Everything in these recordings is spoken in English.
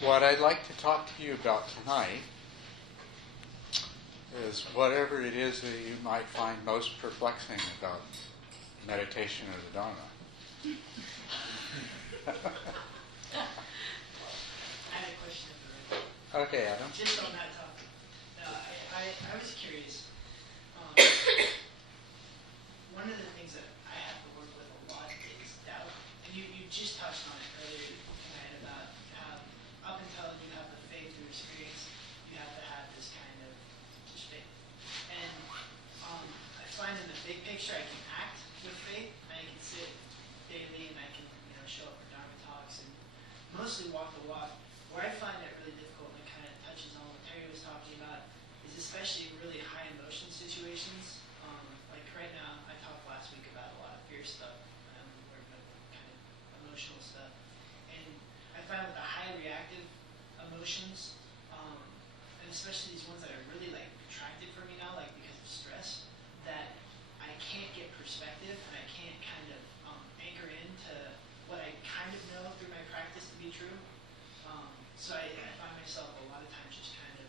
What I'd like to talk to you about tonight is whatever it is that you might find most perplexing about meditation or the Dharma. I had a question of the right. Okay, Adam. Just on that topic. I was curious. One of the things that I have to work with a lot is doubt. And you just touched on it earlier tonight about how up until you have the faith through experience, you have to have this kind of just faith. And I find in the big picture I can act with faith. I can sit daily and I can show up for Dharma talks and mostly walk the walk. Where I find it really difficult, and it kind of touches on what Terry was talking about, is especially really high emotion situations. Like right now, I talked last week about a lot of fear stuff, or kind of emotional stuff. And I find with the high reactive emotions, and especially these ones that are really like protracted for me now, like because of stress, that I can't get perspective and I can't kind of anchor into what I kind of know through my practice to be true. So I find myself a lot of times just kind of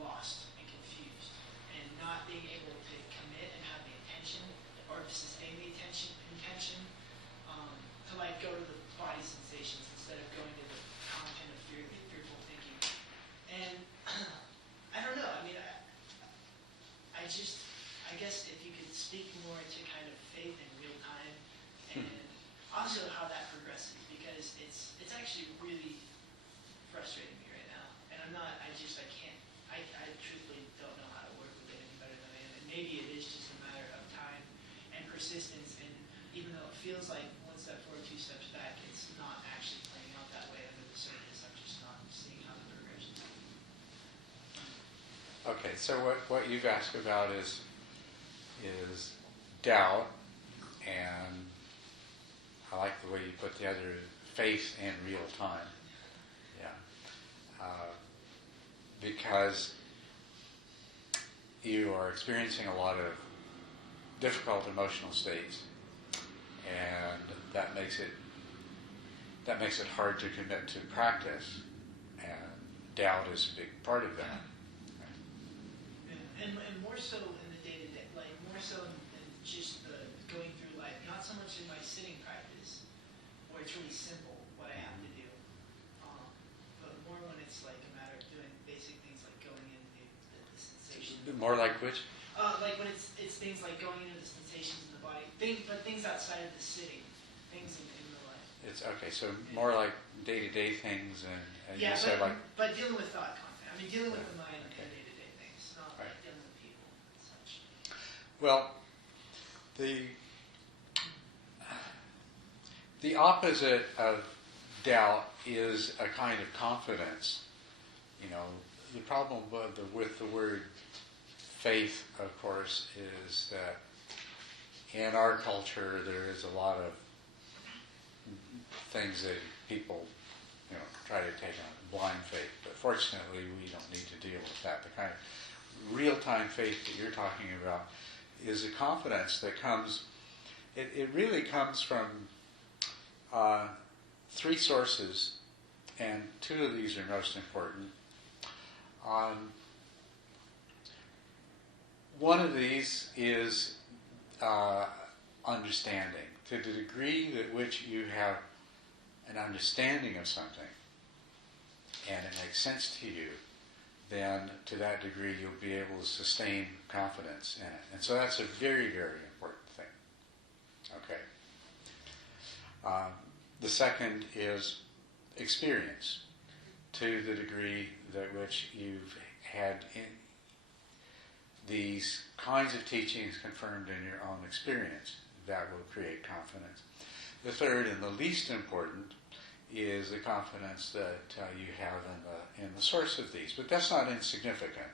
lost and confused and not being able to commit and have the intention or sustain the intention to like go to the body sensations instead of going to the content of fearful thinking. And I don't know. I mean, I guess if you could speak more to kind of faith in real time and also how that progresses, because it's actually really frustrating me right now. And I truthfully don't know how to work with it any better than I am. And maybe it is just a matter of time and persistence. And even though it feels like one step forward, two steps back, it's not actually playing out that way under the surface. I'm just not seeing how the progression is. Okay, so what you've asked about is doubt, and I like the way you put the other, faith in real time. Yeah. Because you are experiencing a lot of difficult emotional states, and that makes it hard to commit to practice, and doubt is a big part of that. And more so in the day-to-day, like more so in just the going through life, not so much in my sitting practice, where it's really simple what I have to do, but more when it's like a matter of doing basic things like going into the sensation. More like which? Like when it's things like going into the sensations in the body, but things outside of the sitting, things in the life. It's okay, so more like day-to-day things, and yeah, you said but dealing with thought content. I mean, dealing with the mind and day-to-day things, not right. Like dealing with people and such. Well, the opposite of doubt is a kind of confidence. The problem with the word faith, of course, is that in our culture there is a lot of things that people, try to take on blind faith. But fortunately, we don't need to deal with that. The kind of real-time faith that you're talking about is a confidence that comes. It really comes from three sources, and two of these are most important. One of these is understanding. To the degree that which you have an understanding of something and it makes sense to you, then to that degree you'll be able to sustain confidence in it. And so that's a very, very important thing. Okay. The second is experience. To the degree that which you've had these kinds of teachings confirmed in your own experience, that will create confidence. The third and the least important is the confidence that you have in the source of these. But that's not insignificant,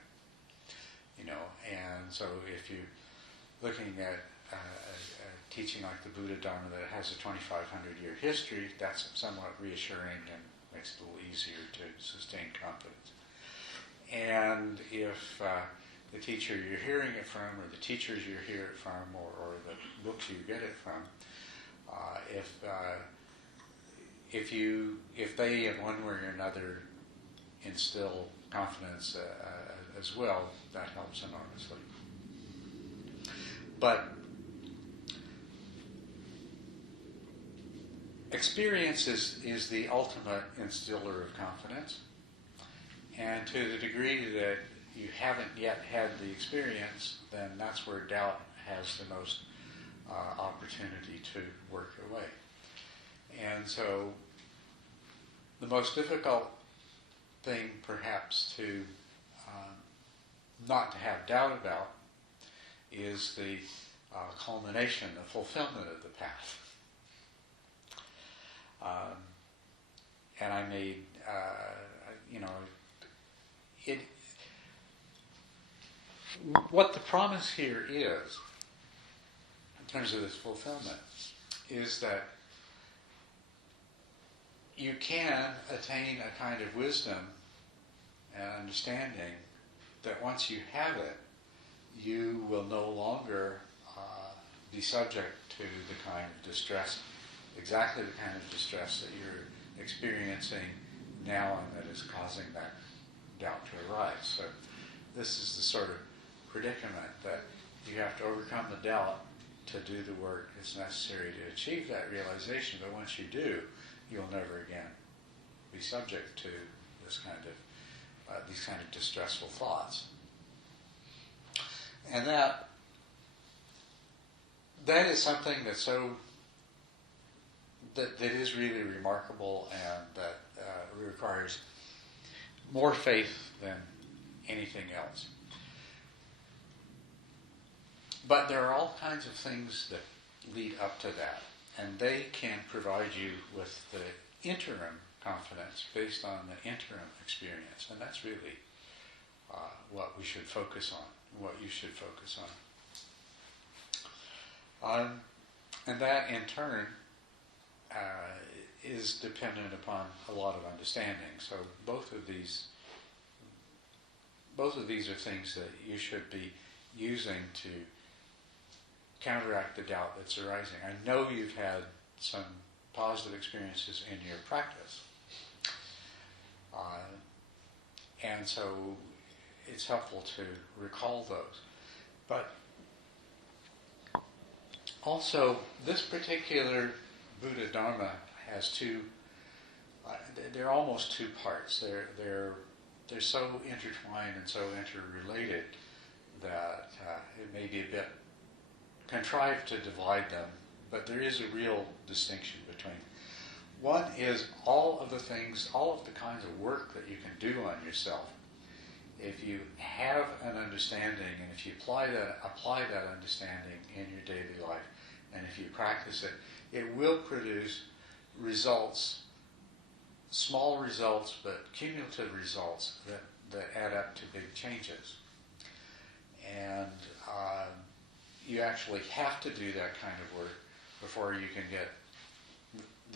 And so if you're looking at a teaching like the Buddha Dharma that has a 2,500-year history, that's somewhat reassuring and makes it a little easier to sustain confidence. And if the teacher you're hearing it from, or the teachers you hear it from, or the books you get it from, if if they in one way or another instill confidence as well, that helps enormously. But experience is the ultimate instiller of confidence, and to the degree that you haven't yet had the experience, then that's where doubt has the most opportunity to work away. And so the most difficult thing perhaps to not to have doubt about is the culmination, the fulfillment of the path. And I made, what the promise here is, in terms of this fulfillment, is that you can attain a kind of wisdom and understanding that once you have it, you will no longer be subject to the kind of distress, exactly the kind of distress that you're experiencing now and that is causing that doubt to arise. So this is the sort of predicament that you have to overcome the doubt to do the work that's necessary to achieve that realization, but once you do, you'll never again be subject to this kind of these kind of distressful thoughts. And that is something that's that is really remarkable, and that requires more faith than anything else. But there are all kinds of things that lead up to that, and they can provide you with the interim confidence based on the interim experience, and that's really what we should focus on, what you should focus on. And that in turn is dependent upon a lot of understanding. So both of these are things that you should be using to counteract the doubt that's arising. I know you've had some positive experiences in your practice. And so it's helpful to recall those. But also, this particular Buddha Dharma has two, they're almost two parts. They're so intertwined and so interrelated that it may be a bit contrived to divide them, but there is a real distinction between. One is all of the kinds of work that you can do on yourself. If you have an understanding, and if you apply that understanding in your daily life, and if you practice it, it will produce results, small results, but cumulative results that add up to big changes. And you actually have to do that kind of work before you can get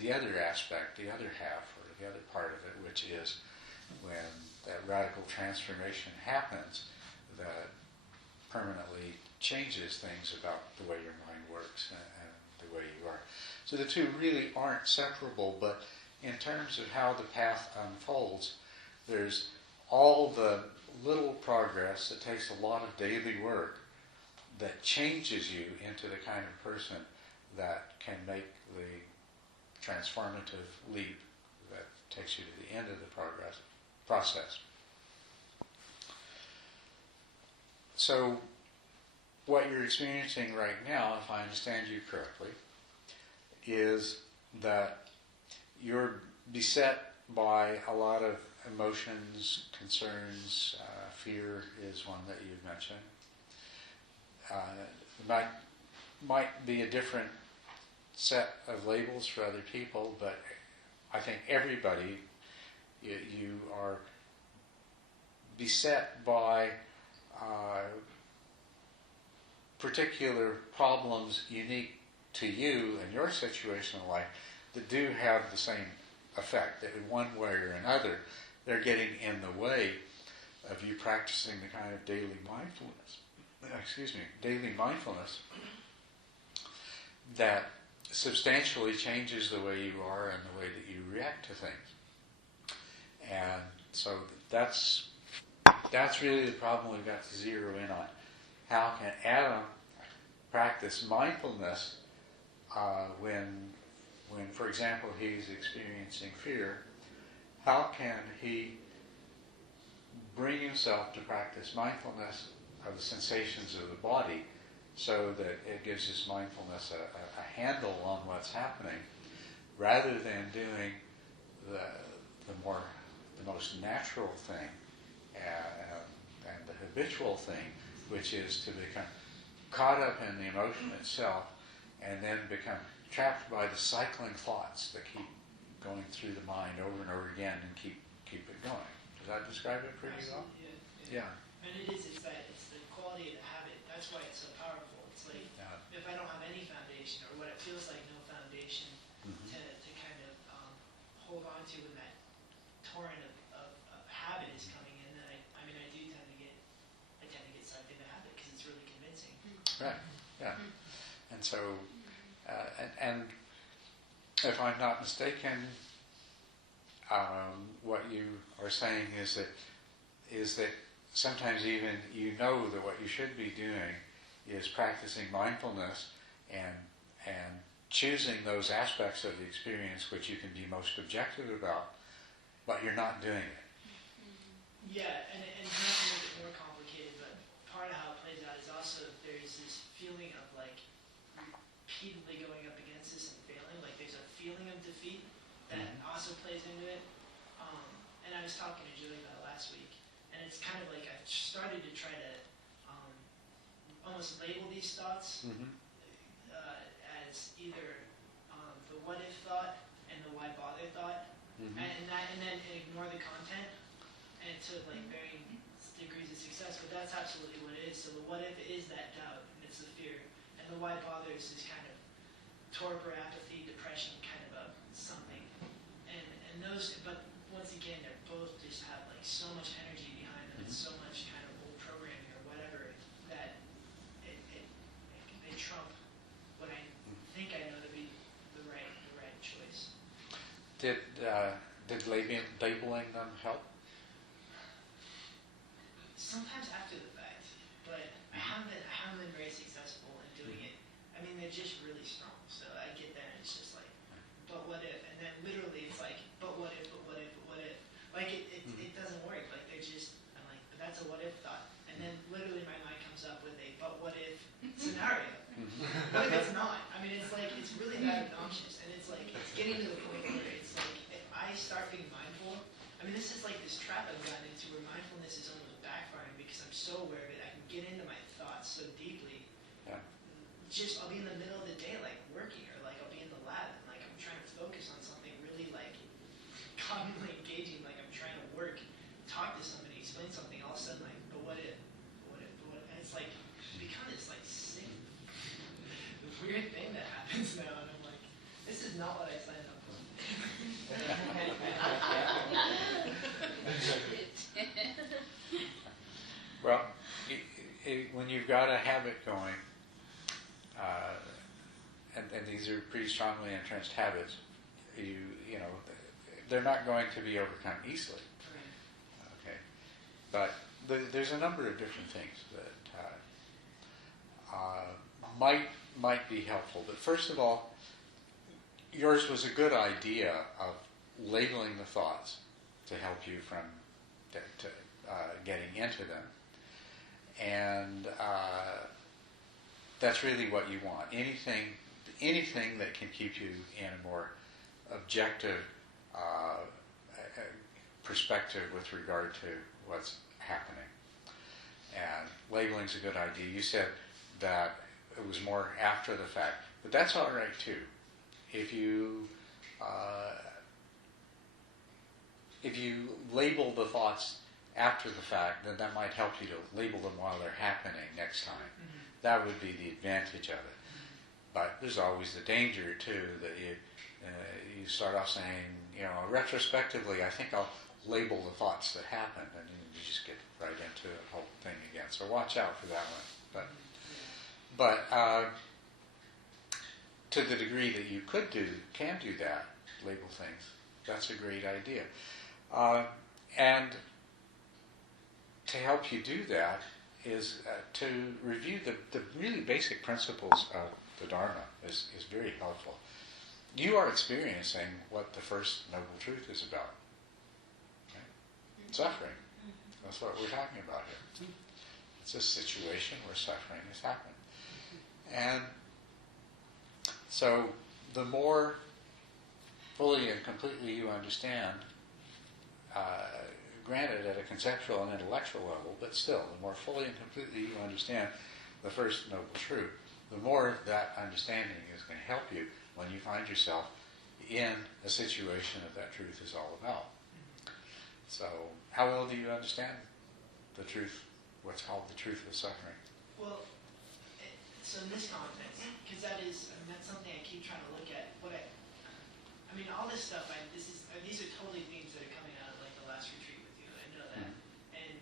the other aspect, the other half, or the other part of it, which is when that radical transformation happens that permanently changes things about the way your mind works and the way you are. So the two really aren't separable, but in terms of how the path unfolds, there's all the little progress that takes a lot of daily work that changes you into the kind of person that can make the transformative leap that takes you to the end of the process. So what you're experiencing right now, if I understand you correctly, is that you're beset by a lot of emotions, concerns, fear is one that you've mentioned. Might be a different set of labels for other people, but I think everybody, you are beset by particular problems unique to you and your situation in life that do have the same effect, that in one way or another they're getting in the way of you practicing the kind of daily mindfulness that substantially changes the way you are and the way that you react to things. And so that's really the problem we've got to zero in on. How can Adam practice mindfulness when, for example, he's experiencing fear? How can he bring himself to practice mindfulness of the sensations of the body so that it gives his mindfulness a handle on what's happening, rather than doing the most natural thing and the habitual thing, which is to become caught up in the emotion itself and then become trapped by the cycling thoughts that keep going through the mind over and over again and keep it going. Does that describe it pretty well? Yeah. And it's the quality of the habit. That's why it's so powerful. It's like, if I don't have any foundation, or what it feels like no foundation to kind of hold on to when that torrent of habit is coming in, then I tend to get sucked into habit because it's really convincing. Right. Yeah. And so, and if I'm not mistaken, what you are saying is that sometimes even you know that what you should be doing is practicing mindfulness and choosing those aspects of the experience which you can be most objective about, but you're not doing it. Yeah, and not to make it more complicated, but part of how it plays out is also there's this feeling of like repeatedly going up against this and failing. Like there's a feeling of defeat that also plays into it. And I was talking to Julie about it last week, and it's kind of like I've started to try to almost label these thoughts as either the what if thought and the why bother thought, and then ignore the content, and to like varying degrees of success. But that's absolutely what it is. So the what if is that doubt, and it's the fear, and the why bother is this kind of torpor, apathy, depression, kind of a something, and those. But once again, they're both just have like so much energy behind them, and so much kind of old programming or whatever that they trump what I think I know to be the right choice. Did labeling them help? Sometimes after the fact, but I haven't been very successful in doing it. I mean, they're just really strong. So I get there and it's just like, but what if? And then literally it's like, but what if? But what if? But what if? Like it doesn't work. Like they're just, I'm like, but that's a what if thought. And then literally my mind comes up with a but what if scenario. What if it's not? I mean, it's like it's really that obnoxious, and it's like it's getting to the point where it's like if I start being mindful. I mean, this is like this trap I've gotten into where mindfulness is almost backfiring because I'm so aware of it. I can get into my thoughts so deeply. Yeah. Just I'll be in the middle of the day like working, or like I'll be in the lab and like I'm trying to focus on something really like cognitively engaging, like I'm trying to work, talk to somebody, explain something, all of a sudden like, but what if? But what if? But what if? And it's like become this like sick weird thing that happens now, and I'm like, this is not what I signed up for. Well, when you've got a habit going, and these are pretty strongly entrenched habits, you know, they're not going to be overcome easily. Okay, but there's a number of different things that might be helpful. But first of all, yours was a good idea of labeling the thoughts to help you from getting into them, and that's really what you want. Anything that can keep you in a more objective perspective with regard to what's happening. And labeling's a good idea. You said that it was more after the fact, but that's all right too. If you label the thoughts after the fact, then that might help you to label them while they're happening next time. That would be the advantage of it. But there's always the danger too that you start off saying, you know, retrospectively, I think I'll label the thoughts that happened, and then you just get right into the whole thing again. So watch out for that one. But to the degree that you can do that, label things, that's a great idea. And to help you do that is to review the really basic principles of the Dharma is very helpful. You are experiencing what the first noble truth is about. Okay? Suffering. That's what we're talking about here. It's a situation where suffering is happening. And so the more fully and completely you understand, granted at a conceptual and intellectual level, but still, the more fully and completely you understand the first noble truth, the more that understanding is going to help you when you find yourself in a situation that that truth is all about. So, how well do you understand the truth, what's called the truth of suffering? Well, so in this context, because that's something I keep trying to look at. I mean, all this stuff. These are totally themes that are coming out of like the last retreat with you. I know that. And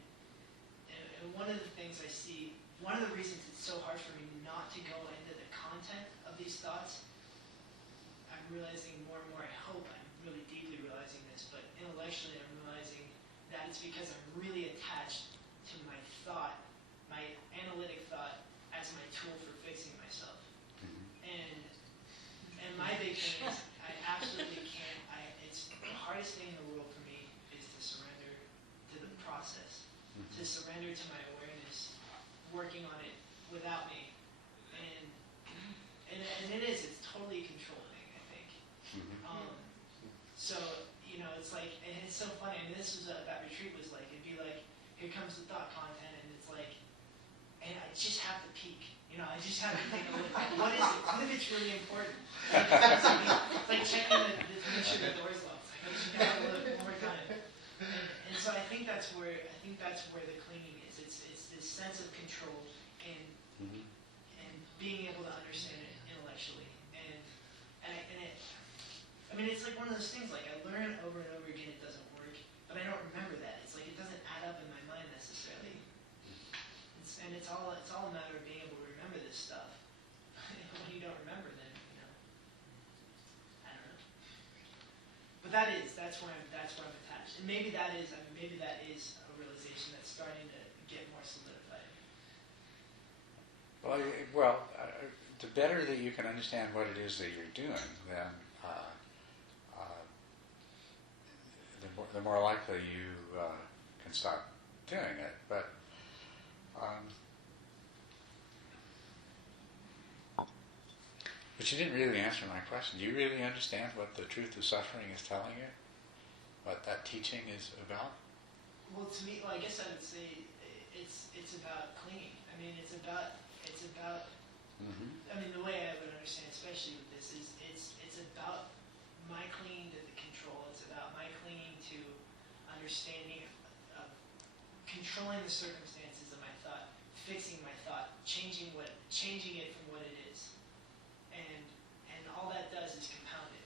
one of the things I see, one of the reasons it's so hard for me not to go into the content of these thoughts, I'm realizing more and more. I hope I'm really deeply realizing this, but intellectually, I'm realizing that it's because I'm really attached to my thought, my analytic thought, as my tool for fixing myself. And my big thing is I absolutely can't. It's the hardest thing in the world for me is to surrender to the process, to surrender to my awareness, working on it without me. And it is. It's totally a control thing, I think. So it's like, and it's so funny. I mean, this was that retreat was like. It'd be like, here comes the thought content, and it's like, and I just have to peek. I just have to take a look. What is it? What if it's really important? It's like checking to make sure the door's locked. Like, I just have to look one more time. And so I think that's where the clinging is. It's this sense of control and being able to understand it intellectually. I mean, it's like one of those things. Like I learn over and over again, it doesn't work, but I don't remember that. It's like it doesn't add up in my mind necessarily. And it's all a matter of being able to remember this stuff. When you don't remember, then I don't know. But that's where I'm attached, and maybe that is a realization that's starting to get more solidified. Well, the better that you can understand what it is that you're doing, then the more likely you can stop doing it. But you didn't really answer my question. Do you really understand what the truth of suffering is telling you? What that teaching is about? Well, to me, I guess I would say it's about clinging. I mean, it's about. I mean, the way I would understand, especially with this, is it's about my clinging to the control. It's about my clinging to understanding of controlling the circumstances of my thought, fixing my thought, changing it from what it is. And all that does is compound it.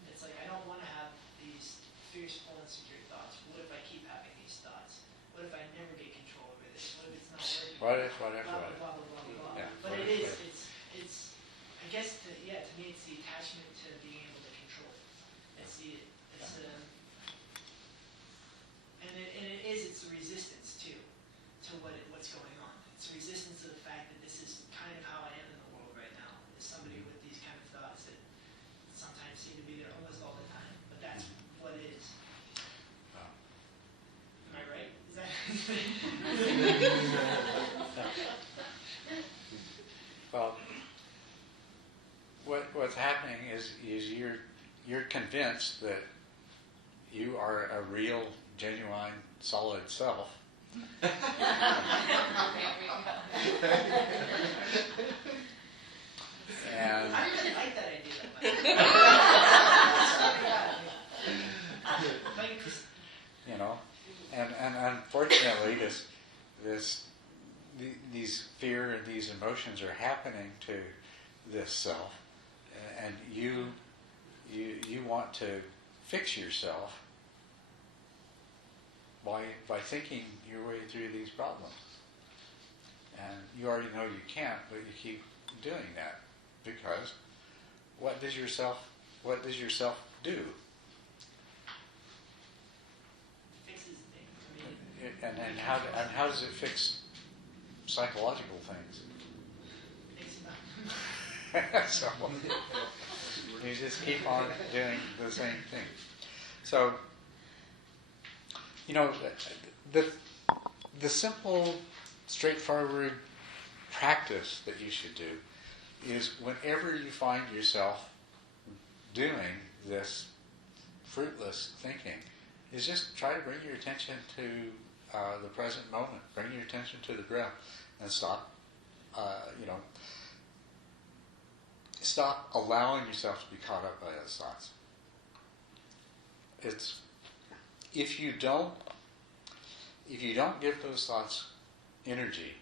And it's like I don't want to have these fierce, full, insecure thoughts. What if I keep having these thoughts? What if I never get control over this? What if it's not working? Whatever. Blah, blah, blah, blah, blah. Yeah, but it is. It's. I guess to me, it's the attachment to being able to control. It's the. It's the resistance too, to what's going on. It's a resistance to the fact that this is kind of how I am in the world right now. Is somebody with these kind of thoughts that sometimes seem to be there almost all the time. But that's what it is. Am I right? Is that? Well, what's happening is you're convinced that you are a real, genuine, solid self. And I really like that idea. And unfortunately, these fear and these emotions are happening to this self, and you want to fix yourself by thinking your way through these problems. And you already know you can't, but you keep doing that because what does your self do? Fixes things. I mean, And how does it fix psychological things? makes it not. So you just keep on doing the same thing. So, the simple, straightforward practice that you should do is whenever you find yourself doing this fruitless thinking, is just try to bring your attention to the present moment. Bring your attention to the breath and stop, stop allowing yourself to be caught up by those thoughts. It's if you don't give those thoughts energy,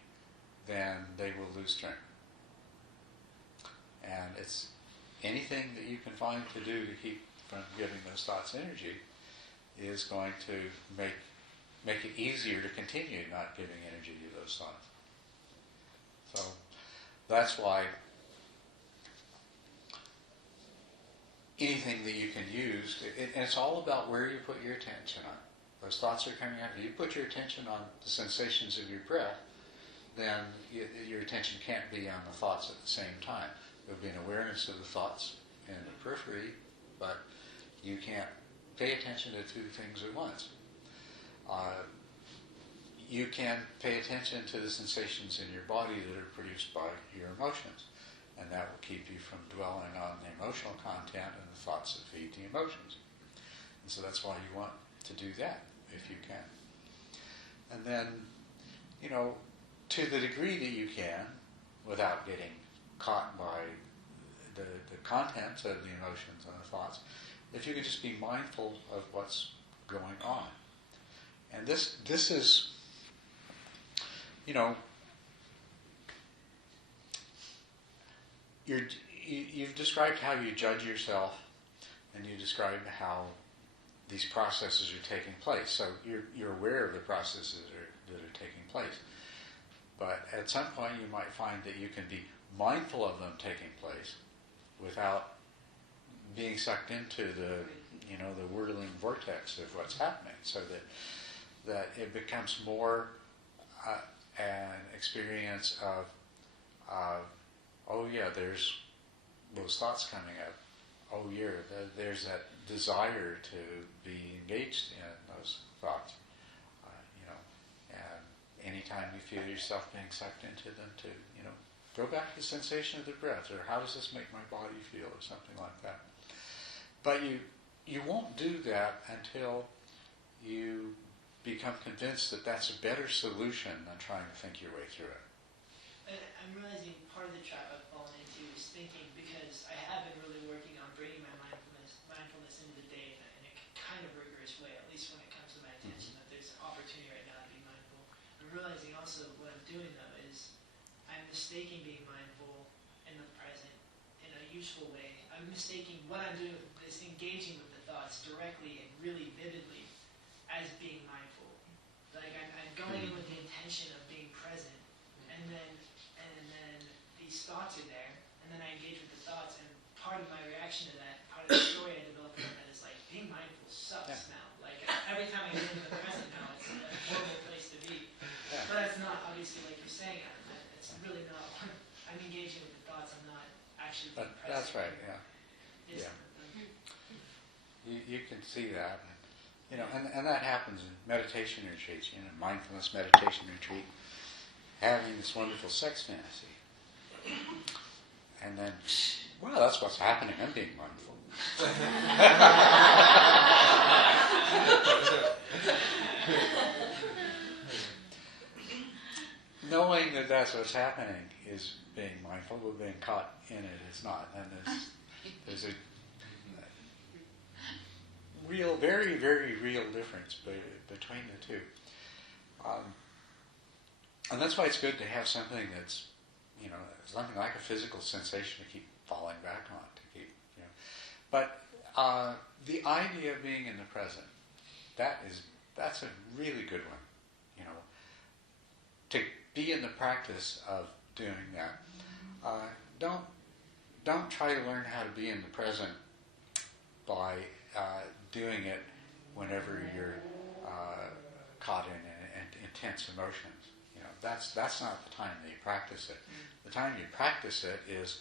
then they will lose strength. And it's anything that you can find to do to keep from giving those thoughts energy is going to make it easier to continue not giving energy to those thoughts. So that's why anything that you can use, and it's all about where you put your attention on. Those thoughts are coming out. If you put your attention on the sensations of your breath, then your attention can't be on the thoughts at the same time. There'll be an awareness of the thoughts in the periphery, but you can't pay attention to two things at once. You can pay attention to the sensations in your body that are produced by your emotions, and that will keep you from dwelling on the emotional content and the thoughts that feed the emotions. And so that's why you want to do that, if you can. And then, to the degree that you can, without getting caught by the contents of the emotions and the thoughts, if you could just be mindful of what's going on. And this is, you've described how you judge yourself, and you described how these processes are taking place. So you're aware of the processes that are taking place. But at some point you might find that you can be mindful of them taking place without being sucked into the whirling vortex of what's happening, so that it becomes more an experience of oh yeah, there's those thoughts coming up. Oh yeah, there's that desire to be engaged in those thoughts. And anytime you feel yourself being sucked into them, to go back to the sensation of the breath, or how does this make my body feel, or something like that. But you won't do that until you become convinced that that's a better solution than trying to think your way through it. I'm realizing part of the trap I've fallen into is thinking, because I have been really working on bringing my mindfulness into the day in a kind of rigorous way, at least when it comes to my attention, that there's an opportunity right now to be mindful. I'm realizing also what I'm doing though is I'm mistaking being mindful in the present in a useful way. I'm mistaking what I'm doing with this engaging with the thoughts directly and really vividly as being mindful. Like I'm going in with the intention of being present, and then these thoughts are there, and then I engage with the thoughts, and part of my reaction to that, part of the story I developed from that is like, being mindful sucks now. Like every time I get into the present now, it's a horrible place to be. Yeah. But it's not, obviously, like you're saying, it's really not. I'm engaging with the thoughts. I'm not actually being present. That's right. Yeah. It's, Yeah. You can see that, and that happens in meditation retreats. Mindfulness meditation retreat, having this wonderful sex fantasy. And then, well, that's what's happening. I'm being mindful. Knowing that that's what's happening is being mindful, but being caught in it is not. And there's a real, very, very real difference between the two. And that's why it's good to have something that's something like a physical sensation to keep falling back on, But the idea of being in the present, that's a really good one, To be in the practice of doing that, don't try to learn how to be in the present by doing it whenever you're caught in intense emotions. That's not the time that you practice it. The time you practice it is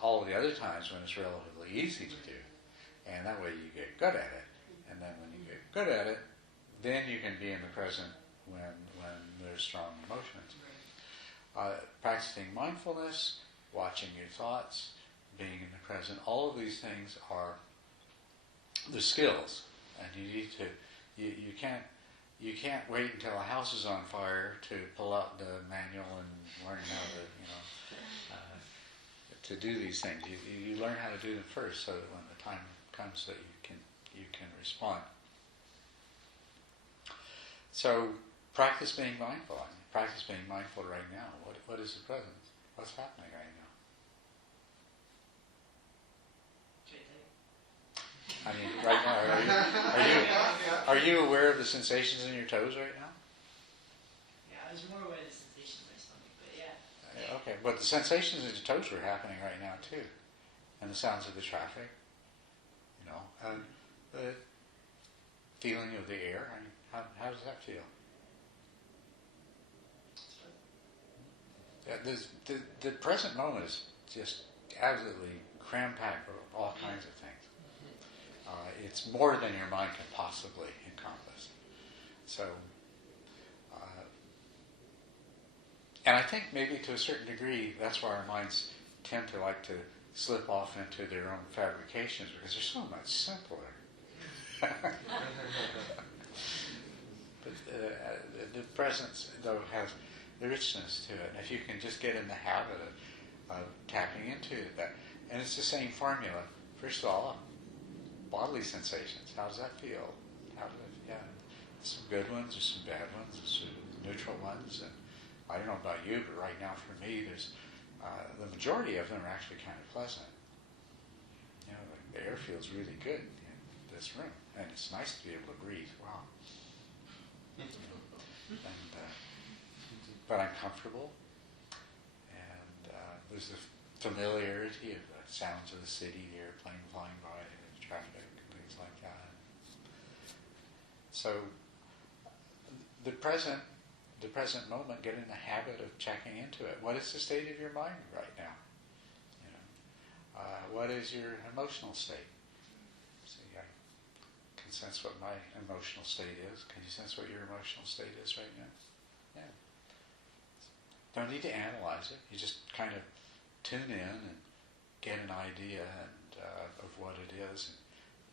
all the other times when it's relatively easy to do, and that way you get good at it. And then when you get good at it, then you can be in the present when there's strong emotions. Practicing mindfulness, watching your thoughts, being in the present, all of these things are the skills, and you need to. You can't wait until a house is on fire to pull out the manual and learn how to do these things. You learn how to do them first, so that when the time comes that you can respond. So practice being mindful. Practice being mindful right now. What is the present? What's happening right now? I mean, right now, are you aware of the sensations in your toes right now? Yeah, I was more aware of the sensations in my stomach, but yeah. Okay, but the sensations in your toes are happening right now too, and the sounds of the traffic, and the feeling of the air. I mean, how does that feel? Yeah, the present moment is just absolutely cram-packed with all kinds of things. It's more than your mind can possibly encompass. So, and I think maybe to a certain degree, that's why our minds tend to like to slip off into their own fabrications, because they're so much simpler. But the presence, though, has the richness to it. And if you can just get in the habit of tapping into that, and it's the same formula. First of all, bodily sensations. How does that feel? Some good ones, there's some bad ones, there's some neutral ones. And I don't know about you, but right now for me, there's the majority of them are actually kind of pleasant. The air feels really good in this room, and it's nice to be able to breathe. Wow. But I'm comfortable, and there's the familiarity of the sounds of the city, the airplane flying by, the traffic, things like that. So the present moment, get in the habit of checking into it. What is the state of your mind right now? What is your emotional state? See, I can sense what my emotional state is. Can you sense what your emotional state is right now? Yeah. Don't need to analyze it. You just kind of tune in and get an idea of what it is.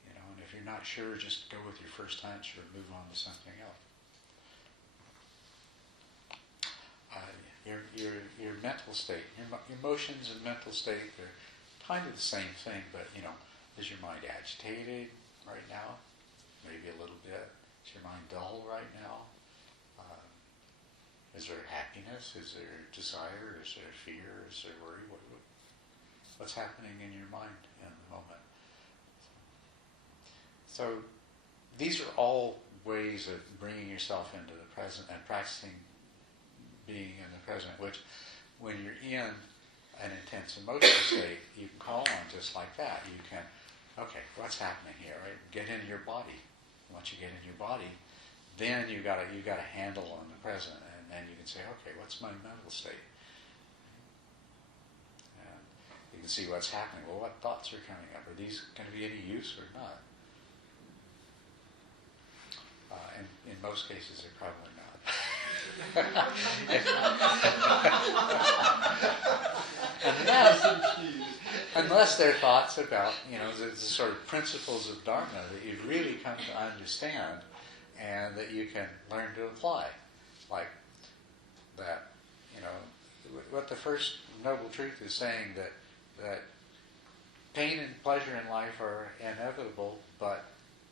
And if you're not sure, just go with your first hunch or move on to something else. Your mental state, your emotions and mental state, they're kind of the same thing, but is your mind agitated right now? Maybe a little bit. Is your mind dull right now? Is there happiness? Is there desire? Is there fear? Is there worry? What's happening in your mind in the moment? So these are all ways of bringing yourself into the present and practicing being in the present, which when you're in an intense emotional state, you can call on just like that. You can, okay, what's happening here, right? Get into your body. Once you get in your body, then you got a handle on the present, and then you can say, okay, what's my mental state? And you can see what's happening. Well, what thoughts are coming up? Are these going to be any use or not? And in most cases, they're probably not. unless they're thoughts about, the sort of principles of Dharma that you've really come to understand and that you can learn to apply. Like that, what the first Noble Truth is saying, that pain and pleasure in life are inevitable, but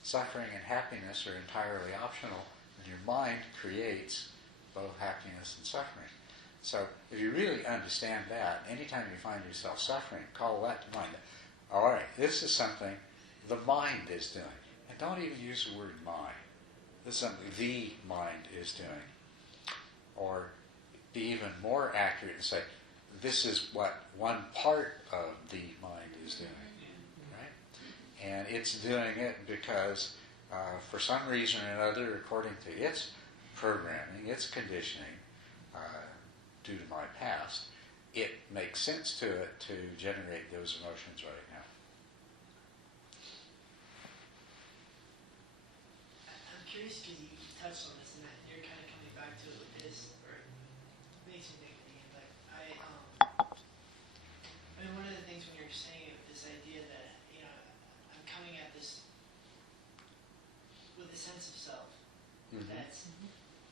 suffering and happiness are entirely optional, and your mind creates both happiness and suffering. So if you really understand that, anytime you find yourself suffering, call that to mind. All right, this is something the mind is doing. And don't even use the word mind. This is something the mind is doing. Or be even more accurate and say, this is what one part of the mind is doing, right? And it's doing it because for some reason or another, according to its programming, its conditioning, due to my past, it makes sense to it to generate those emotions right now. I'm curious because you touched on this and that you're kind of coming back to it with this, or it makes me think again. Like I mean, one of the things when you're saying it, this idea that I'm coming at this with a sense of self that's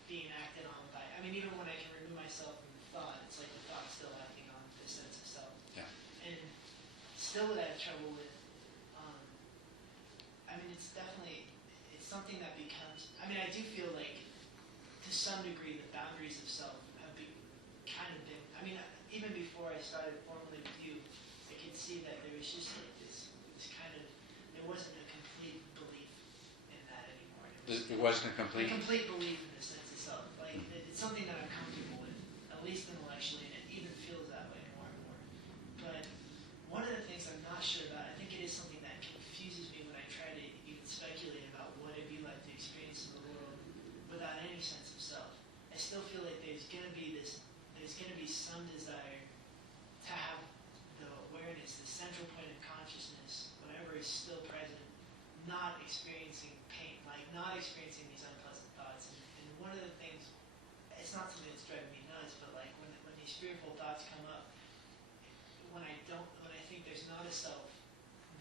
being acted on by. I mean, even when I can remove myself from the thought, it's like the thought's still acting on this sense of self. Yeah. And still, what I have trouble with. I mean, it's something that becomes. I mean, I do feel like, to some degree, the boundaries of self have been. I mean, even before I started formally with you, I could see that there was just like this kind of. There wasn't a complete belief in that anymore. It wasn't a complete. A complete belief in the sense of self. Like it's something that I'm comfortable with, at least intellectually, and it even feels that way more and more. But one of the things I'm not sure about, I think it is something that confuses me when I try to even speculate about what it'd be like to experience in the world without any sense of self. I still feel like there's going to be some desire to have the awareness, the central point of consciousness, whatever is still present, not experiencing pain, like not experiencing these unpleasant thoughts. And one of the things, it's not something that's driving me nuts, but like when these fearful thoughts come up, when I think there's not a self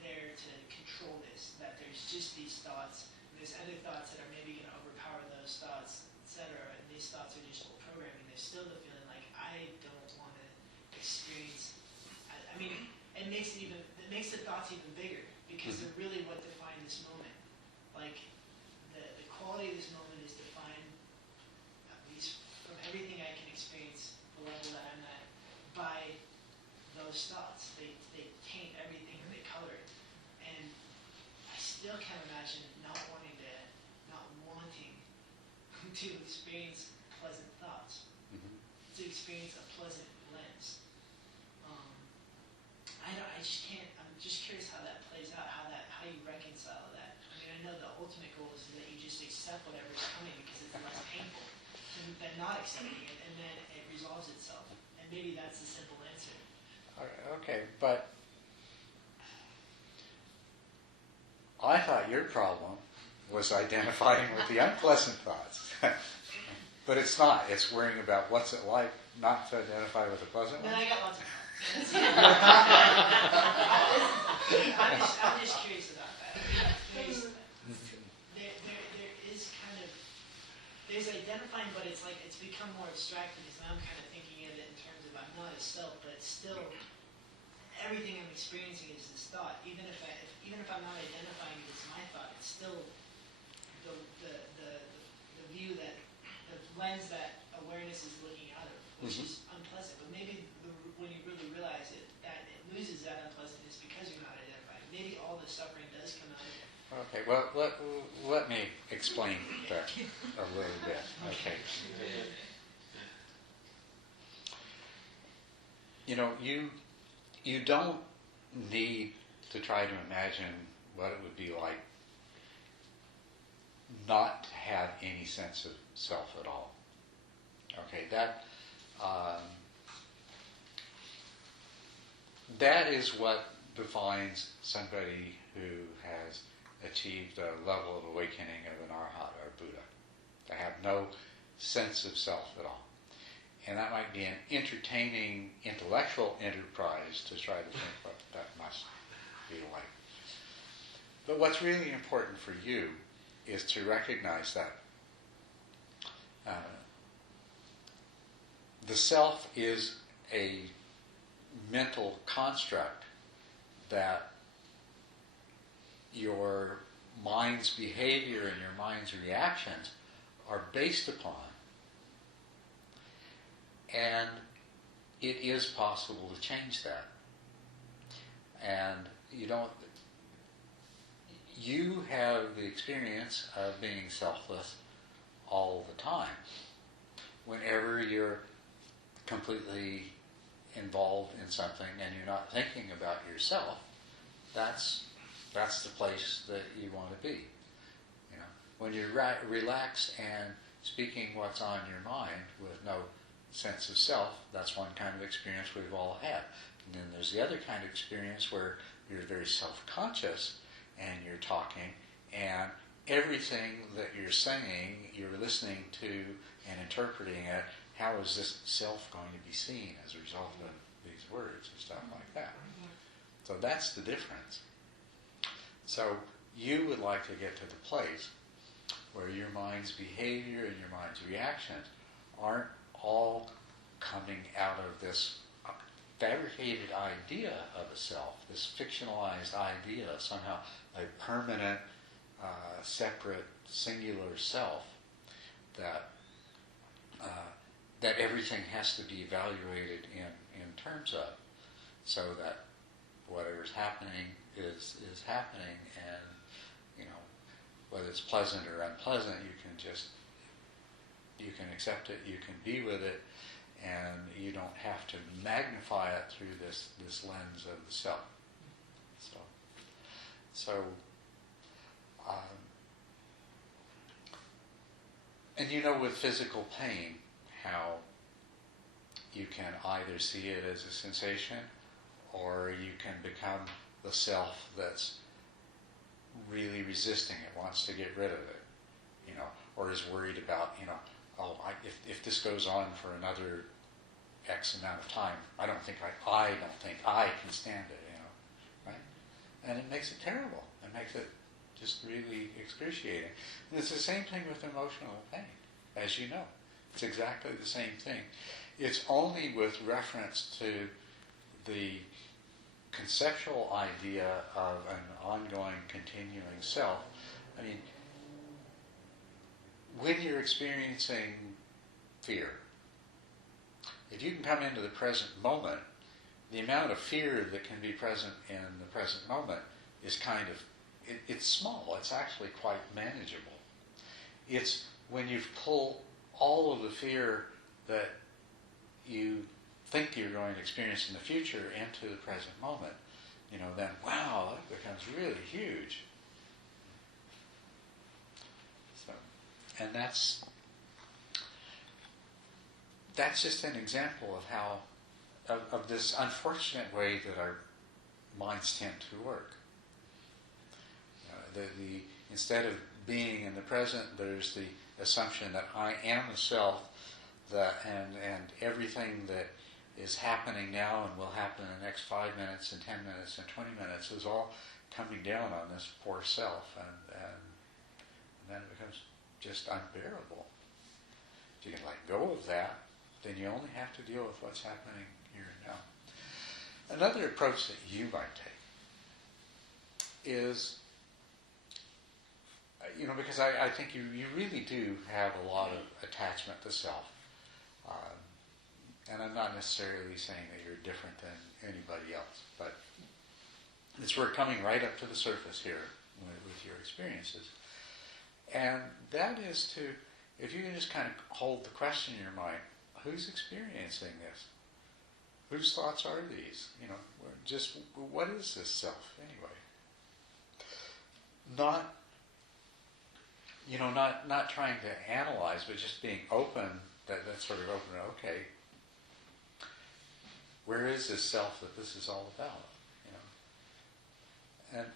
there to control this, that there's just these thoughts, and there's other thoughts that are maybe going to overpower those thoughts, etc. And these thoughts are just programming. There's still the feeling like I don't want to experience. I mean, it makes the thoughts even bigger because they're really what define this moment. Like the quality of this moment is defined, at least from everything I can experience, the level that I'm at, by those thoughts. They taint everything and they color it. And I still can't imagine not wanting to experience pleasant thoughts, to experience a pleasant lens. I just can't. I'm just curious how that plays out. How you reconcile that. I mean, I know the ultimate goal is that you just accept whatever's coming because it's less painful than not accepting it, and then it resolves itself. And maybe that's the simple answer. Okay, but I thought your problem was identifying with the unpleasant thoughts. But it's not. It's worrying about what's it like not to identify with the pleasant Then ones. I got lots of I'm just curious about that. There is kind of, there's identifying, but it's like it's become more abstract because now I'm kind of thinking of it in terms of I'm not a self, but it's still everything I'm experiencing is this thought. Even if I'm not identifying it as my thought, it's still the view that the lens that awareness is looking out of, which is unpleasant. But maybe when you really realize it, that it loses that unpleasantness because you're not identifying. Maybe all the suffering does come out of it. Okay, well, let me explain that a little bit. Okay. You don't need to try to imagine what it would be like not to have any sense of self at all. Okay, that is what defines somebody who has achieved a level of awakening of an arhat or Buddha. To have no sense of self at all. And that might be an entertaining intellectual enterprise to try to think what that must be like. But what's really important for you is to recognize that the self is a mental construct that your mind's behavior and your mind's reactions are based upon. And it is possible to change that. And you have the experience of being selfless all the time. Whenever you're completely involved in something and you're not thinking about yourself, that's the place that you want to be. You know, when you're relaxed and speaking what's on your mind with no sense of self, that's one kind of experience we've all had. And then there's the other kind of experience where you're very self-conscious and you're talking, and everything that you're saying, you're listening to and interpreting it. How is this self going to be seen as a result of these words and stuff like that? So that's the difference. So you would like to get to the place where your mind's behavior and your mind's reactions aren't all coming out of this fabricated idea of a self, this fictionalized idea, somehow a permanent, separate, singular self that everything has to be evaluated in terms of, so that whatever's happening is happening, and you know, whether it's pleasant or unpleasant, you can accept it, you can be with it, and you don't have to magnify it through this lens of the self. And you know, with physical pain, how you can either see it as a sensation, or you can become the self that's really resisting it, wants to get rid of it, you know, or is worried about, you know, if this goes on for another X amount of time, I don't think I can stand it, you know, right? And it makes it terrible. It makes it just really excruciating. And it's the same thing with emotional pain, as you know. It's exactly the same thing. It's only with reference to the conceptual idea of an ongoing, continuing self. I mean, when you're experiencing fear, if you can come into the present moment, the amount of fear that can be present in the present moment is kind of, it's small. It's actually quite manageable. It's when you've pulled all of the fear that you think you're going to experience in the future into the present moment, you know, then wow, that becomes really huge. So, and that's just an example of how, of this unfortunate way that our minds tend to work. Instead of being in the present, there's the assumption that I am a self, and everything that is happening now and will happen in the next 5 minutes and 10 minutes and 20 minutes is all coming down on this poor self, and then it becomes just unbearable. If you can let go of that, then you only have to deal with what's happening here and now. Another approach that you might take is, you know, because I think you really do have a lot of attachment to self. And I'm not necessarily saying that you're different than anybody else, but we're coming right up to the surface here with your experiences. And that is to, if you can just kind of hold the question in your mind, who's experiencing this? Whose thoughts are these? You know, just what is this self anyway? Not trying to analyze, but just being open, that sort of open, okay, where is this self that this is all about? You know? And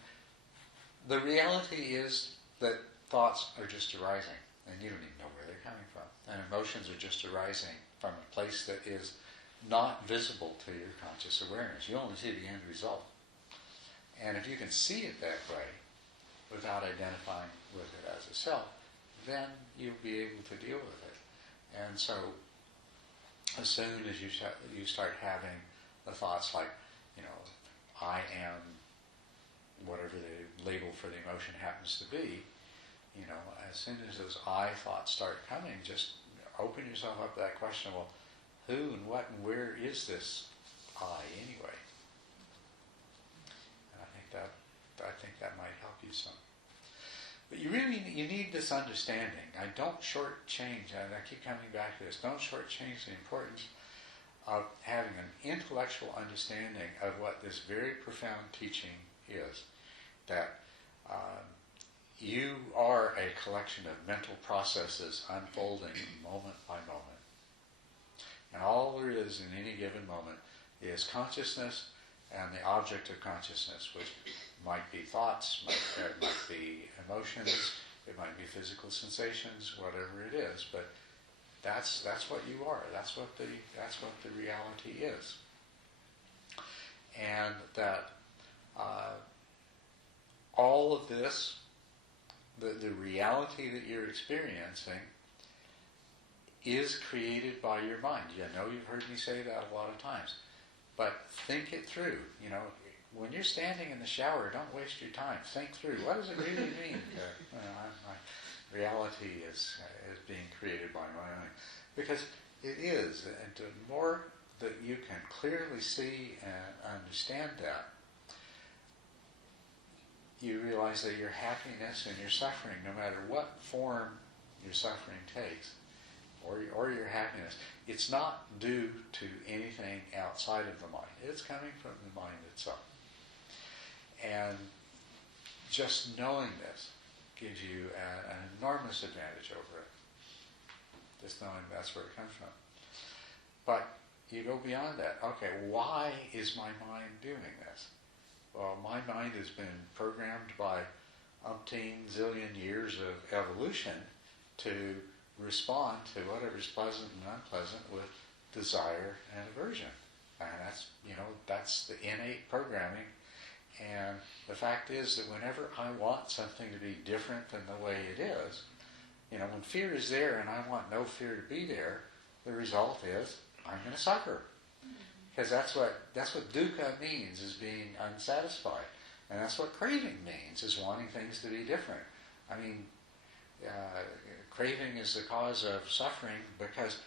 the reality is that thoughts are just arising, and you don't even know where they're coming from. And emotions are just arising from a place that is not visible to your conscious awareness. You only see the end result. And if you can see it that way, without identifying with it as a self, then you'll be able to deal with it. And so, as soon as you start having the thoughts like, you know, I am whatever the label for the emotion happens to be, you know, as soon as those I thoughts start coming, just open yourself up to that question, well, who and what and where is this I anyway? And I think that might help you some. But you need this understanding. I don't shortchange, and I keep coming back to this, don't shortchange the importance of having an intellectual understanding of what this very profound teaching is, that you are a collection of mental processes unfolding moment by moment. And all there is in any given moment is consciousness and the object of consciousness, which might be thoughts, it might be emotions, it might be physical sensations, whatever it is, but that's what you are. That's what the reality is. And that all of this, the reality that you're experiencing, is created by your mind. You know, you've heard me say that a lot of times. But think it through. You know, when you're standing in the shower, don't waste your time. Think through. What does it really mean? My reality is being created by my mind. Because it is. And the more that you can clearly see and understand that, you realize that your happiness and your suffering, no matter what form your suffering takes, or your happiness, it's not due to anything outside of the mind. It's coming from the mind itself. And just knowing this gives you an enormous advantage over it. Just knowing that's where it comes from. But you go beyond that. Okay, why is my mind doing this? Well, my mind has been programmed by umpteen zillion years of evolution to respond to whatever's pleasant and unpleasant with desire and aversion. And that's the innate programming. And the fact is that whenever I want something to be different than the way it is, when fear is there and I want no fear to be there, the result is I'm going to suffer. Because that's what dukkha means, is being unsatisfied. And that's what craving means, is wanting things to be different. I mean, craving is the cause of suffering, because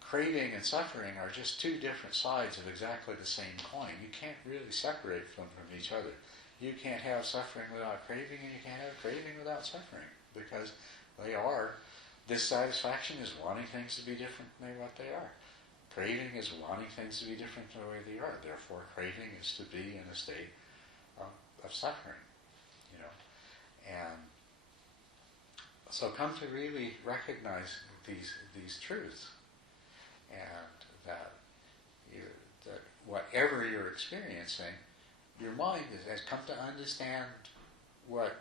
craving and suffering are just two different sides of exactly the same coin. You can't really separate them from each other. You can't have suffering without craving, and you can't have craving without suffering, because they are. Dissatisfaction is wanting things to be different than what they are. Craving is wanting things to be different than the way they are. Therefore, craving is to be in a state of suffering. And so come to really recognize these truths, and that whatever you're experiencing, your mind has come to understand what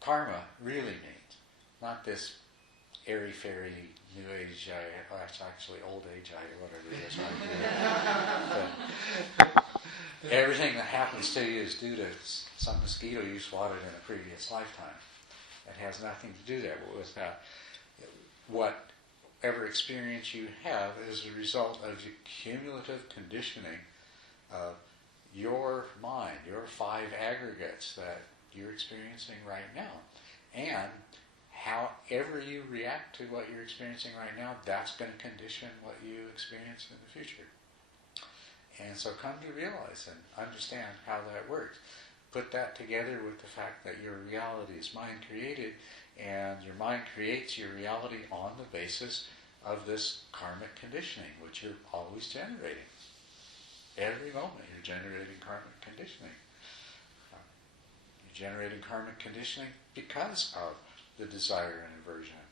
karma really means, not this airy-fairy, new age, actually old age, whatever it is. Everything that happens to you is due to some mosquito you swatted in a previous lifetime. It has nothing to do there with that. Whatever experience you have is a result of the cumulative conditioning of your mind, your 5 aggregates that you're experiencing right now. And however you react to what you're experiencing right now, that's going to condition what you experience in the future. And so come to realize and understand how that works. Put that together with the fact that your reality is mind created, and your mind creates your reality on the basis of this karmic conditioning, which you're always generating. Every moment you're generating karmic conditioning. You're generating karmic conditioning because of the desire and aversion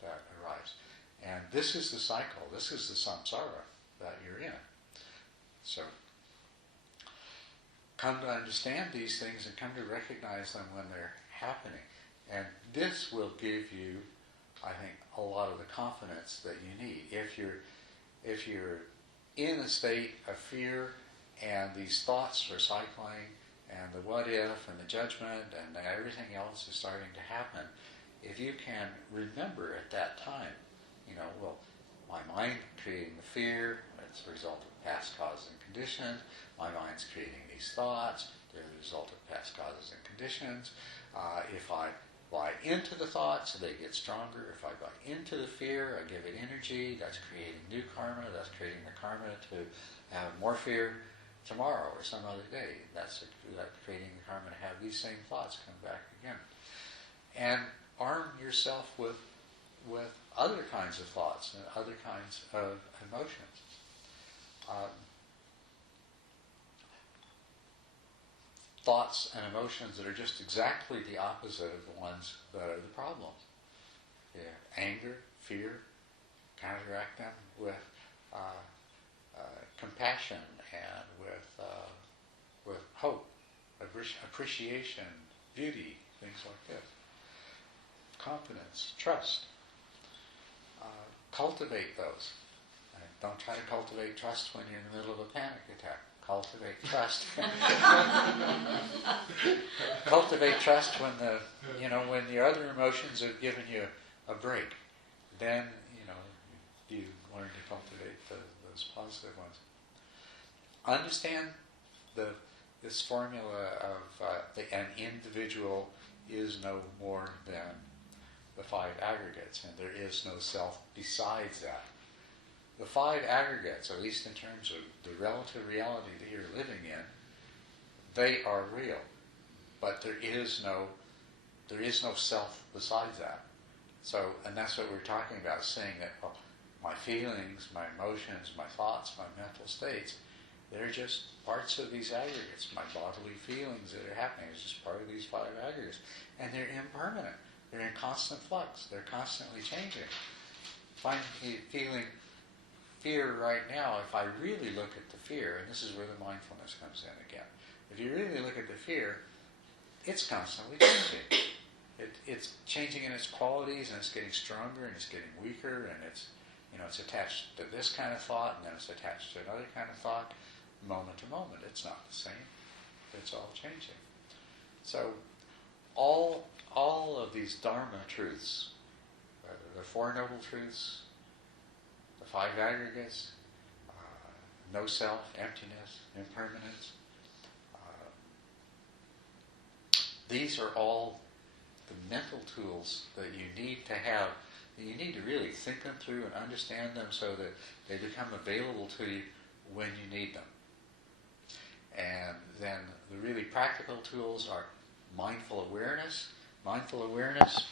that arise. And this is the cycle, this is the samsara that you're in. So, come to understand these things and come to recognize them when they're happening. And this will give you, I think, a lot of the confidence that you need. If you're in a state of fear and these thoughts are cycling and the what if and the judgment and everything else is starting to happen, if you can remember at that time, my mind creating the fear, it's a result of past causes and conditions. My mind's creating these thoughts, they're the result of past causes and conditions. If I buy into the thoughts, they get stronger. If I buy into the fear, I give it energy, that's creating new karma, that's creating the karma to have more fear tomorrow or some other day. That's creating the karma to have these same thoughts come back again. And arm yourself with with other kinds of thoughts and other kinds of emotions. Thoughts and emotions that are just exactly the opposite of the ones that are the problem. Yeah, anger, fear, counteract them with compassion and with hope, appreciation, beauty, things like this. Confidence, trust. Cultivate those. Don't try to cultivate trust when you're in the middle of a panic attack. Cultivate trust. Cultivate trust when when the other emotions have given you a break. Then you learn to cultivate those positive ones. Understand this formula of an individual is no more than the 5 aggregates, and there is no self besides that. The 5 aggregates, at least in terms of the relative reality that you're living in, they are real, but there is no self besides that. So, and that's what we're talking about, saying that my feelings, my emotions, my thoughts, my mental states, they're just parts of these aggregates. My bodily feelings that are happening is just part of these 5 aggregates. And they're impermanent. They're in constant flux. They're constantly changing. If I'm feeling fear right now, if I really look at the fear, and this is where the mindfulness comes in again. If you really look at the fear, it's constantly changing. It's changing in its qualities, and it's getting stronger, and it's getting weaker, and it's attached to this kind of thought, and then it's attached to another kind of thought, moment to moment. It's not the same. It's all changing. So all of these Dharma truths, whether the 4 Noble Truths, the 5 aggregates, no self, emptiness, impermanence, these are all the mental tools that you need to have. You need to really think them through and understand them so that they become available to you when you need them. And then the really practical tools are mindful awareness. Mindful awareness,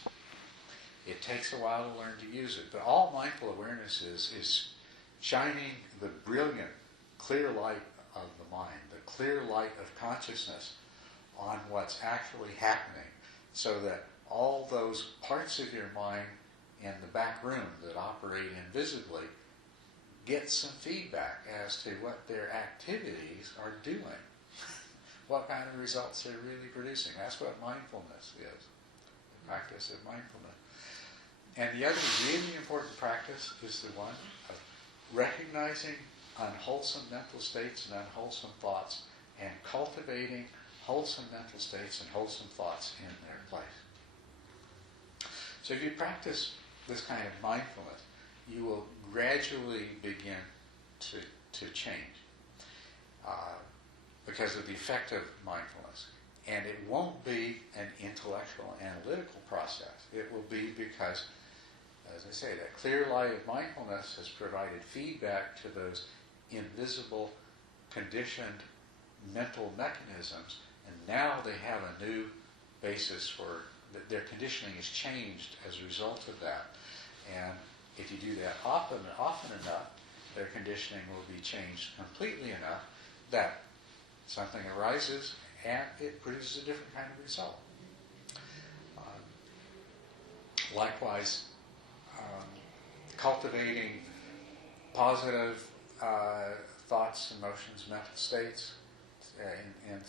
it takes a while to learn to use it, but all mindful awareness is shining the brilliant, clear light of the mind, the clear light of consciousness on what's actually happening, so that all those parts of your mind in the back room that operate invisibly get some feedback as to what their activities are doing, what kind of results they're really producing. That's what mindfulness is, the practice of mindfulness. And the other really important practice is the one of recognizing unwholesome mental states and unwholesome thoughts and cultivating wholesome mental states and wholesome thoughts in their place. So if you practice this kind of mindfulness, you will gradually begin to change because of the effect of mindfulness. And it won't be an intellectual, analytical process. It will be because, as I say, that clear light of mindfulness has provided feedback to those invisible, conditioned mental mechanisms, and now they have a new basis for their conditioning is changed as a result of that. And if you do that often enough, their conditioning will be changed completely enough that something arises and it produces a different kind of result. Likewise, cultivating positive thoughts, emotions, mental states, and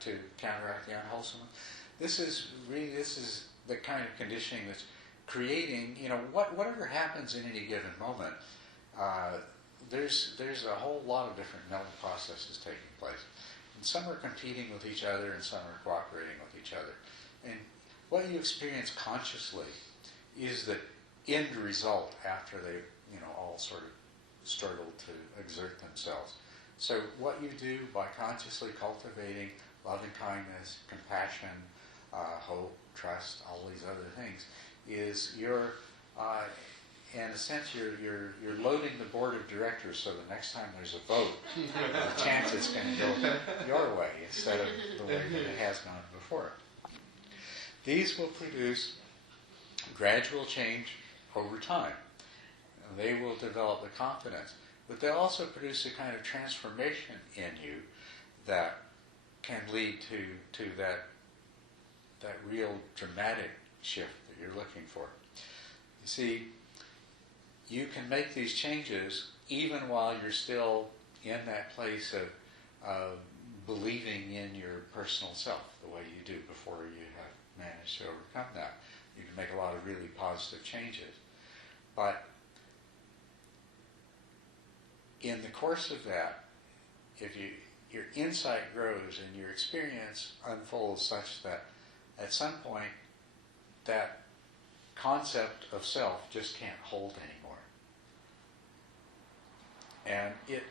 to counteract the unwholesome. This is the kind of conditioning that's creating, whatever happens in any given moment, there's a whole lot of different mental processes taking place. And some are competing with each other and some are cooperating with each other. And what you experience consciously is the end result after they, all sort of struggle to exert themselves. So what you do by consciously cultivating loving kindness, compassion, hope, trust, all these other things, is you're, in a sense, you're loading the board of directors so the next time there's a vote, the chance it's going to go your way instead of the way that it has gone before. These will produce gradual change over time. They will develop the confidence, but they'll also produce a kind of transformation in you that can lead to that real dramatic shift that you're looking for. You see, you can make these changes even while you're still in that place of believing in your personal self, the way you do before you have managed to overcome that. You can make a lot of really positive changes. But in the course of that, if your insight grows and your experience unfolds such that at some point that concept of self just can't hold anymore. And it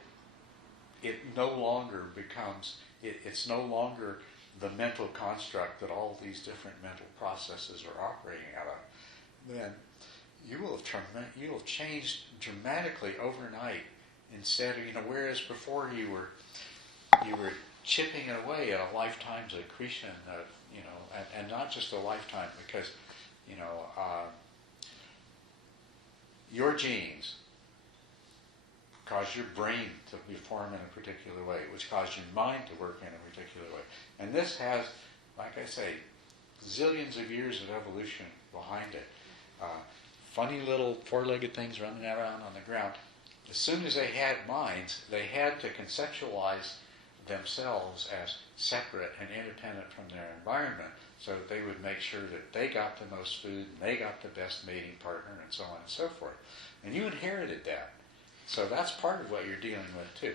no longer becomes, it's no longer the mental construct that all these different mental processes are operating out of. Then you will have changed dramatically overnight. Instead of, whereas before you were chipping away at a lifetime's accretion of, and not just a lifetime, because, your genes cause your brain to be formed in a particular way, which cause your mind to work in a particular way. And this has, like I say, zillions of years of evolution behind it. Funny little four-legged things running around on the ground. As soon as they had minds, they had to conceptualize themselves as separate and independent from their environment, so that they would make sure that they got the most food and they got the best mating partner and so on and so forth. And you inherited that. So that's part of what you're dealing with too.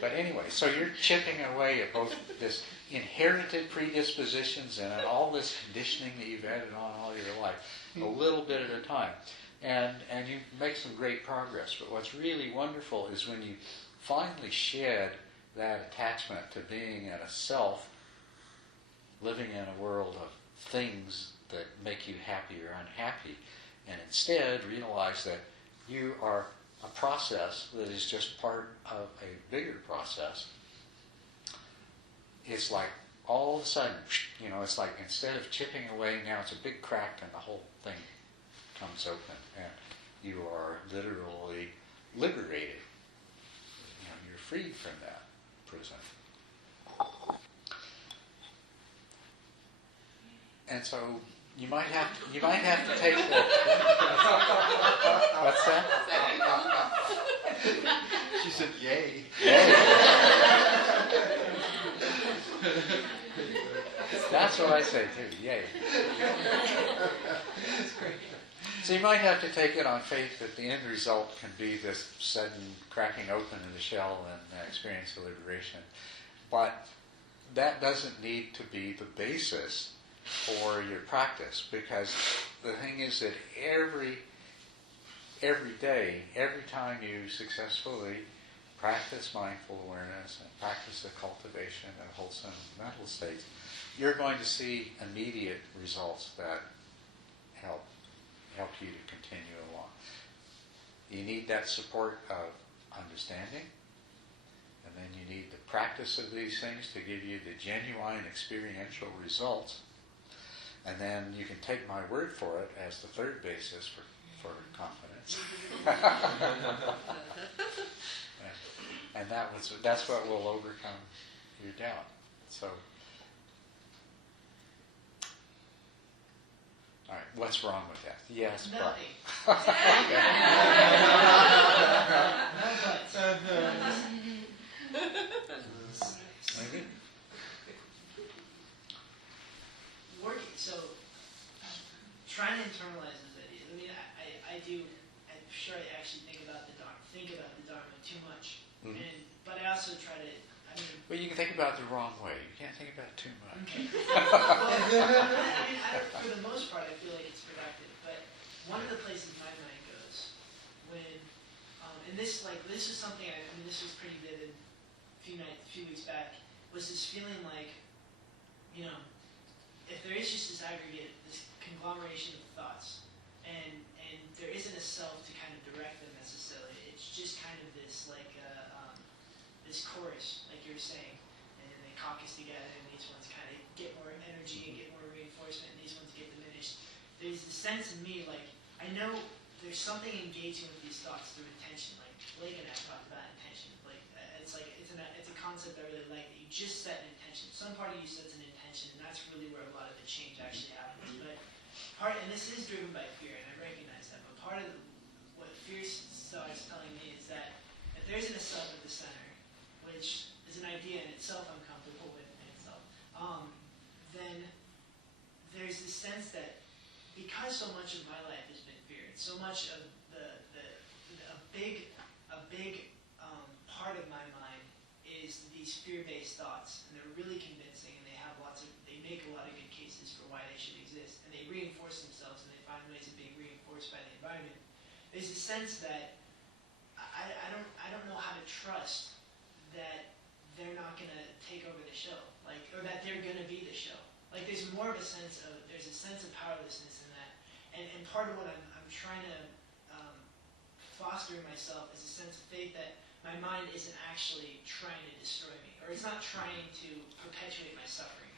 But anyway, so you're chipping away at both this inherited predispositions and at all this conditioning that you've added on all your life, a little bit at a time. And you make some great progress. But what's really wonderful is when you finally shed that attachment to being in a self, living in a world of things that make you happy or unhappy, and instead realize that you are a process that is just part of a bigger process. It's like all of a sudden, it's like instead of chipping away, now it's a big crack and the whole thing comes open and you are literally liberated. You're freed from that prison. And so you might have to take the what's that? She said, "Yay!" Yay. That's what I say too. Yay. That's great. So you might have to take it on faith that the end result can be this sudden cracking open of the shell and experience of liberation. But that doesn't need to be the basis for your practice, because the thing is that every day, every time you successfully practice mindful awareness and practice the cultivation of wholesome mental states, you're going to see immediate results that help you to continue along. You need that support of understanding, and then you need the practice of these things to give you the genuine experiential results. And then you can take my word for it as the third basis for confidence. and that's what will overcome your doubt. So, all right, what's wrong with that? Yes, Nothing. Maybe. Working, so trying to internalize those ideas. I mean, I do. I'm sure I actually think about the Dharma too much, but I also try to. Well, you can think about it the wrong way. You can't think about it too much. For the most part, I feel like it's productive. But one of the places my mind goes when, and this is something. This was pretty vivid. A few weeks back, was this feeling like, if there is just this aggregate, this conglomeration of thoughts, and there isn't a self to kind of direct them necessarily, it's just kind of this this chorus, like you're saying, and they caucus together, and these ones kind of get more energy and get more reinforcement, and these ones get diminished. There's this sense in me, like, I know there's something engaging with these thoughts through intention. Like Blake and I talked about intention. It's a concept I really like. That you just set an intention. Some part of you sets an intention, and that's really where a lot of the change actually happens. But and this is driven by fear, and I recognize that. But part of what fear starts telling me is that if there's an self at the center, which is an idea in itself I'm comfortable with in itself, then there's this sense that because so much of my life has been fear, and so much of a big part of my mind is these fear-based thoughts, and they're really convincing, and they make a lot of good cases for why they should exist, and they reinforce themselves, and they find ways of being reinforced by the environment. There's a sense that I don't know how to trust that they're not going to take over the show, or that they're going to be the show. Like there's a sense of powerlessness in that, and part of what I'm trying to foster in myself is a sense of faith that my mind isn't actually trying to destroy me, or it's not trying to perpetuate my suffering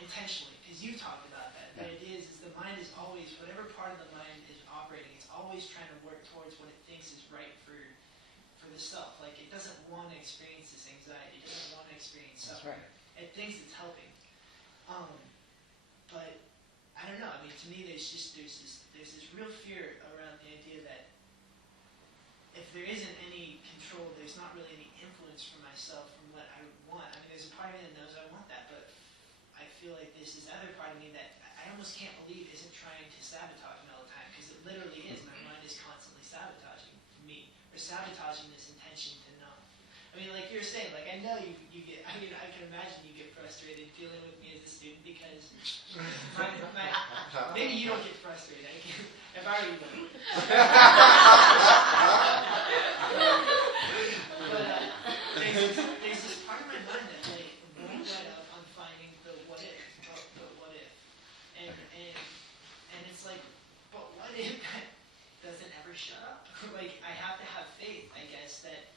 intentionally, because you talked about that. But it is the mind is always, whatever part of the mind is operating, it's always trying to work towards what it thinks is right for the self. Like it doesn't want to experience this anxiety, it doesn't want to experience suffering. Right. It thinks it's helping. But I don't know. I mean, to me, there's this real fear around the idea that if there isn't any control, there's not really any influence for myself from what I want. I mean, there's a part of me that knows I want that, but I feel like there's this other part of me that I almost can't believe isn't trying to sabotage me all the time, because it literally is. My mind is constantly sabotaging me, or sabotaging this intention to know. I mean, like you were saying, like I know you get, I mean, I can imagine you get frustrated dealing with me as a student, because maybe you don't get frustrated. If I were you, but there's this part of my mind that like won't let up on finding the what if, and it's like, but what if that doesn't ever shut up? Like I have to have faith, I guess, that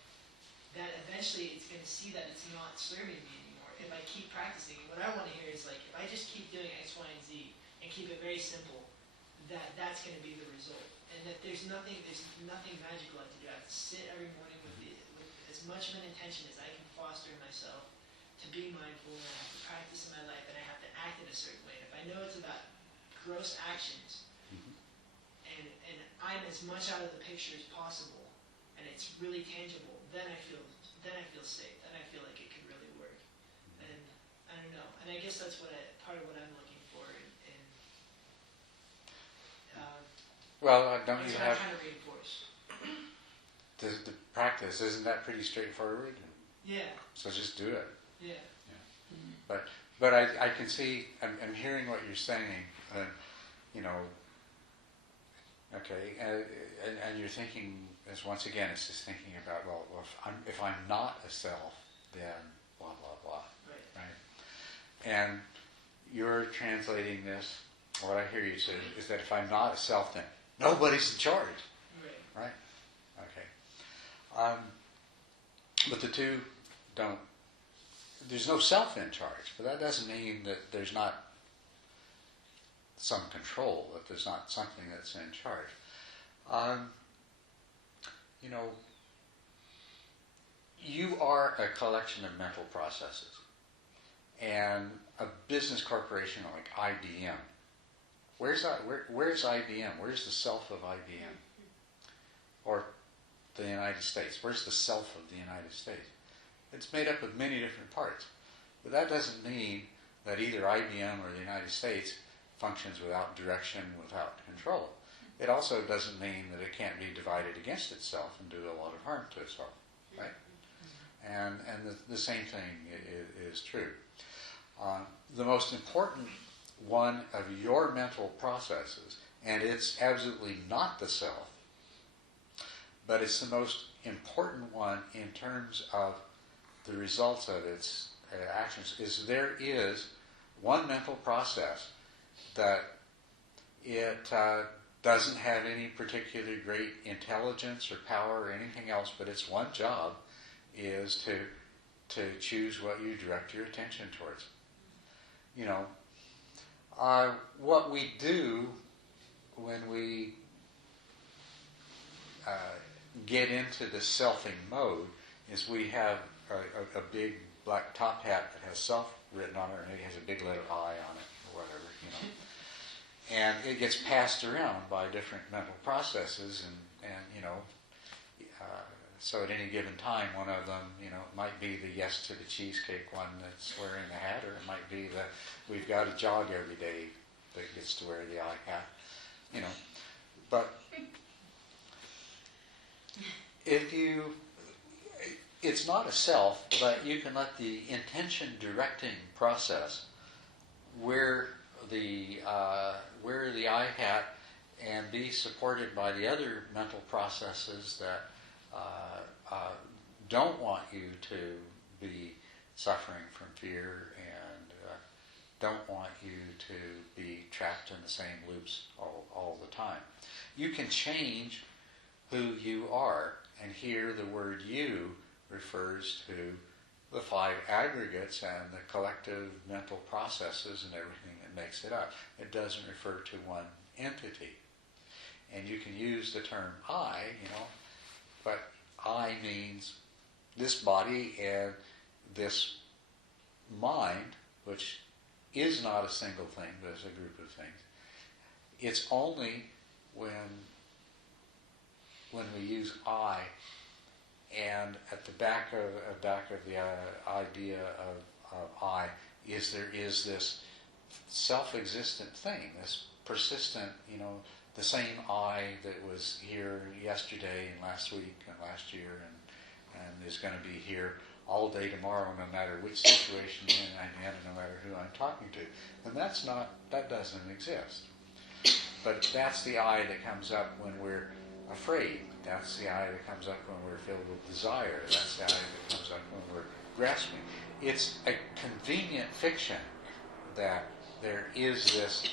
eventually it's going to see that it's not serving me anymore if I keep practicing. What I want to hear is like, if I just keep doing X, Y, and Z and keep it very simple, that's going to be the result. And that there's nothing magical I have to do. I have to sit every morning with as much of an intention as I can foster in myself to be mindful, and I have to practice in my life, and I have to act in a certain way. And if I know it's about gross actions, and I'm as much out of the picture as possible, and it's really tangible, then I feel safe. Then I feel like it could really work. And I don't know. And I guess that's part of what I'm looking for. Don't you have trying to reinforce the practice? Isn't that pretty straightforward? Yeah. So just do it. Yeah. But I can see. I'm hearing what you're saying. Okay, and you're thinking, as once again, it's just thinking about, well, if I'm not a self, then blah, blah, blah, right? And you're translating this, what I hear you say, is that if I'm not a self, then nobody's in charge, right? Okay. But the two don't, there's no self in charge, but that doesn't mean that there's not some control, that there's not something that's in charge. You are a collection of mental processes. And a business corporation like IBM, where's IBM? Where's the self of IBM? Or the United States? Where's the self of the United States? It's made up of many different parts. But that doesn't mean that either IBM or the United States functions without direction, without control. It also doesn't mean that it can't be divided against itself and do a lot of harm to itself, right? And the same thing is true. The most important one of your mental processes, and it's absolutely not the self, but it's the most important one in terms of the results of its actions, is there is one mental process that it doesn't have any particular great intelligence or power or anything else, but its one job is to choose what you direct your attention towards. What we do when we get into the selfing mode is we have a big black top hat that has self written on it, and it has a big letter I on it, or whatever, and it gets passed around by different mental processes, and so at any given time, one of them, it might be the yes to the cheesecake one that's wearing the hat, or it might be the we've got to jog every day that gets to wear the I hat, But it's not a self, but you can let the intention directing process wear the I hat and be supported by the other mental processes that don't want you to be suffering from fear and don't want you to be trapped in the same loops all the time. You can change who you are, and here the word you refers to the 5 aggregates and the collective mental processes and everything that makes it up. It doesn't refer to one entity. And you can use the term I, but I means this body and this mind, which is not a single thing, but is a group of things. It's only when we use I, and at the back of the idea of I is there is this self-existent thing, this persistent, the same I that was here yesterday and last week and last year and is going to be here all day tomorrow, no matter which situation I'm in and no matter who I'm talking to. And that doesn't exist. But that's the I that comes up when we're afraid. That's the I that comes up when we're filled with desire. That's the I that comes up when we're grasping. It's a convenient fiction that there is this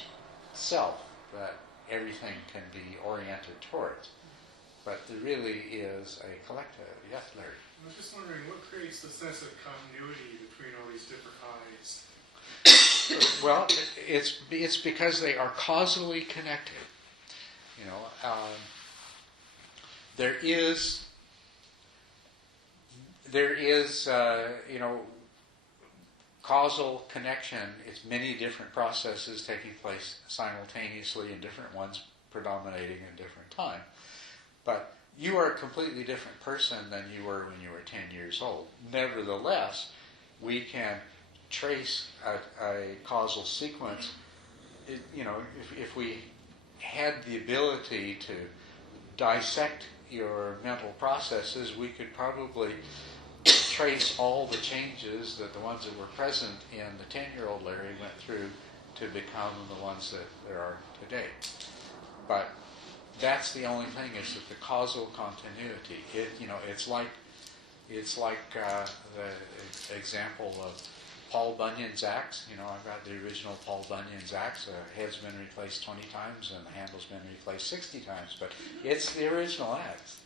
self that everything can be oriented towards. But there really is a collective. Yes, Larry? I was just wondering, what creates the sense of continuity between all these different I's? Well, it's because they are causally connected. There is causal connection. It's many different processes taking place simultaneously and different ones predominating at different time. But you are a completely different person than you were when you were 10 years old. Nevertheless, we can trace a causal sequence. If we had the ability to dissect your mental processes, we could probably trace all the changes that the ones that were present in the 10-year-old Larry went through to become the ones that there are today. But that's the only thing, is that the causal continuity. It's like the example of Paul Bunyan's axe. I've got the original Paul Bunyan's axe. The head's been replaced 20 times and the handle's been replaced 60 times, but it's the original axe.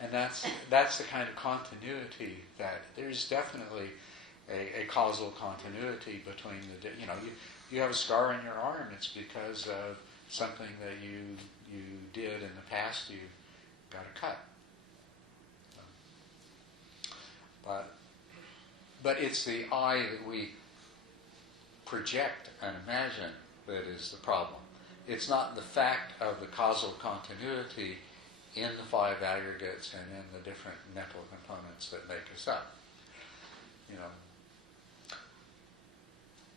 And that's the kind of continuity that there's definitely a causal continuity between the. You have a scar on your arm. It's because of something that you did in the past. You got a cut. But it's the I that we project and imagine that is the problem. It's not the fact of the causal continuity in the 5 aggregates and in the different mental components that make us up.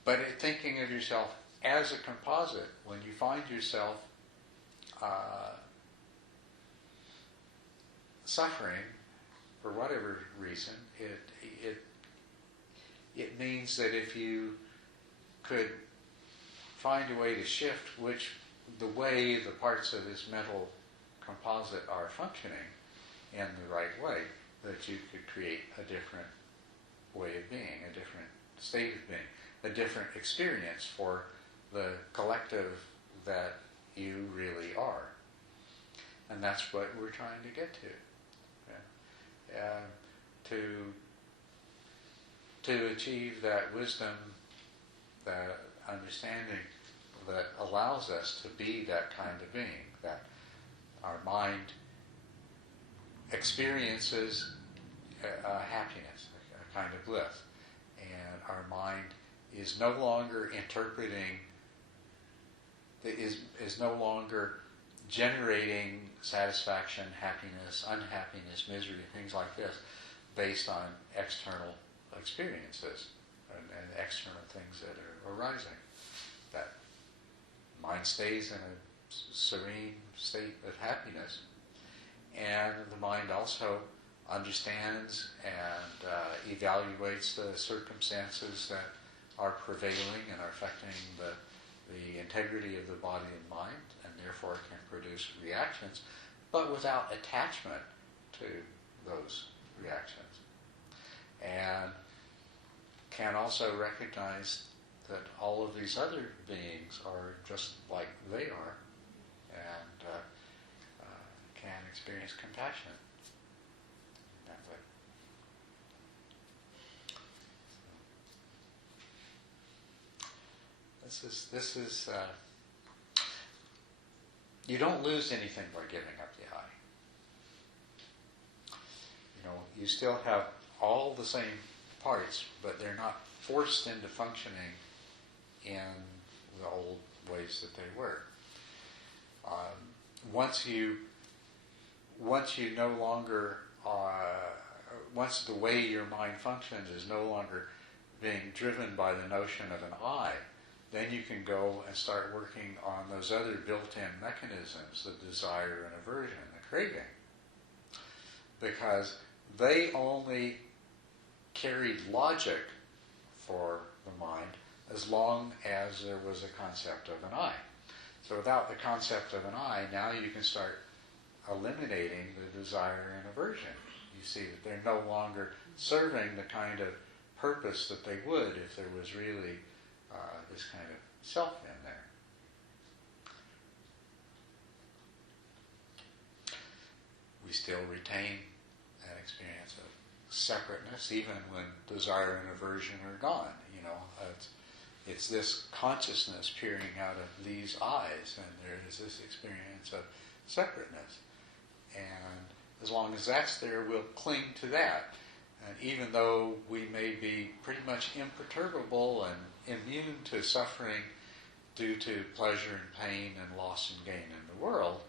But thinking of yourself as a composite, when you find yourself suffering for whatever reason, it means that if you could find a way to shift the way the parts of this mental composite are functioning in the right way, that you could create a different way of being, a different state of being, a different experience for the collective that you really are. And that's what we're trying to get to. To achieve that wisdom, that understanding that allows us to be that kind of being, that Our mind experiences happiness, a kind of bliss. And our mind is no longer interpreting, is no longer generating satisfaction, happiness, unhappiness, misery, things like this, based on external experiences and external things that are arising. That mind stays in a serene state of happiness, and the mind also understands and evaluates the circumstances that are prevailing and are affecting the integrity of the body and mind, and therefore can produce reactions, but without attachment to those reactions. And can also recognize that all of these other beings are just like they are, and can experience compassion in that way. This is you don't lose anything by giving up the I. You still have all the same parts, but they're not forced into functioning in the old ways that they were. Once you no longer, once the way your mind functions is no longer being driven by the notion of an I, then you can go and start working on those other built-in mechanisms, the desire and aversion, the craving, because they only carried logic for the mind as long as there was a concept of an I. So without the concept of an I, now you can start eliminating the desire and aversion. You see that they're no longer serving the kind of purpose that they would if there was really this kind of self in there. We still retain an experience of separateness even when desire and aversion are gone. It's this consciousness peering out of these eyes, and there is this experience of separateness. And as long as that's there, we'll cling to that. And even though we may be pretty much imperturbable and immune to suffering due to pleasure and pain and loss and gain in the world,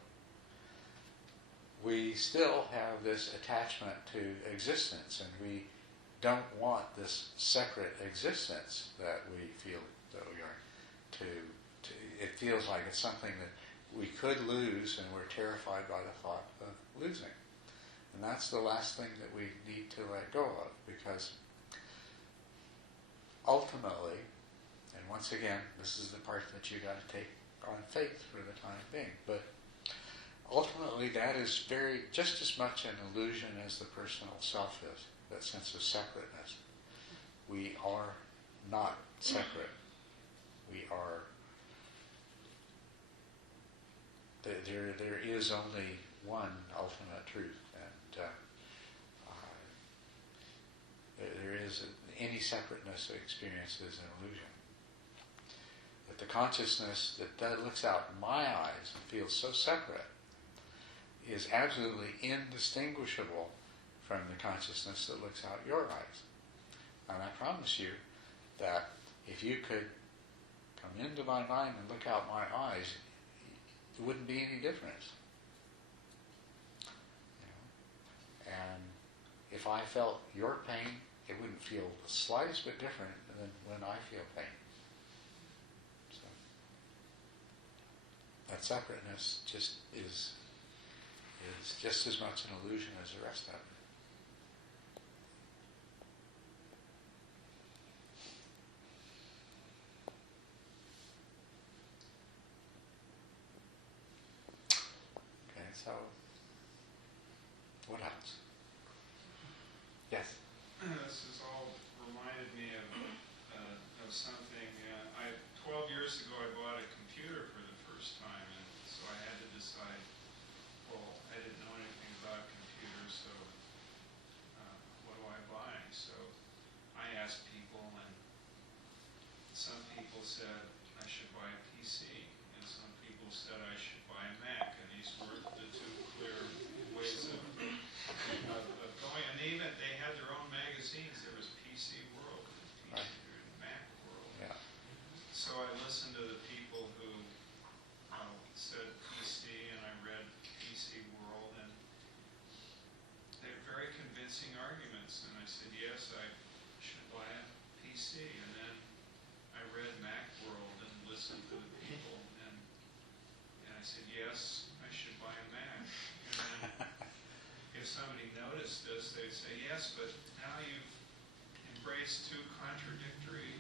we still have this attachment to existence, and we don't want this separate existence that we feel that we are it feels like it's something that we could lose, and we're terrified by the thought of losing. And that's the last thing that we need to let go of, because ultimately, and once again, this is the part that you got to take on faith for the time being, but ultimately that is just as much an illusion as the personal self is, that sense of separateness. We are not separate. We are, there is only one ultimate truth, and there is any separateness experience is an illusion. But the consciousness that looks out in my eyes and feels so separate is absolutely indistinguishable from the consciousness that looks out your eyes. And I promise you that if you could come into my mind and look out my eyes, there wouldn't be any difference. And if I felt your pain, it wouldn't feel the slightest bit different than when I feel pain. So that separateness just is just as much an illusion as the rest of it. Okay, so what else? Yes? This has all reminded me of something. 12 years ago I bought a computer for the first time, and so I had to decide, well, I didn't know anything about computers, so what do I buy? So I asked people, and some people said I should buy a PC, and some people said I should buy a Mac, and these were the two said, yes, I should buy a PC. And then I read Macworld and listened to the people, and I said, yes, I should buy a Mac. And then if somebody noticed this, they'd say, yes, but now you've embraced two contradictory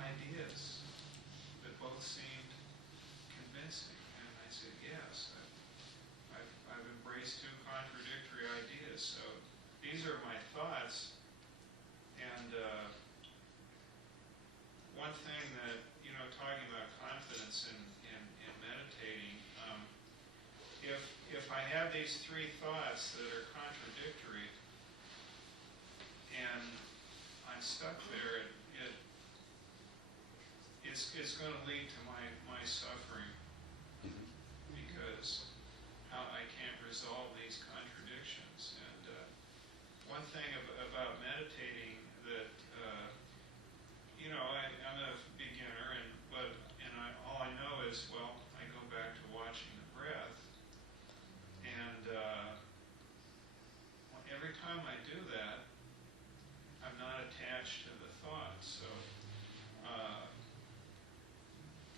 ideas that both seemed convincing. And I said, yes, I've embraced two contradictory ideas. So these are my thoughts. And one thing that, talking about confidence in meditating, if I have these three thoughts that are contradictory and I'm stuck there, it's going to lead to my suffering, because I can't resolve these contradictions. And one thing about meditating that, I'm a beginner, all I know is, well, I go back to watching the breath, and every time I do that, I'm not attached to the thought. So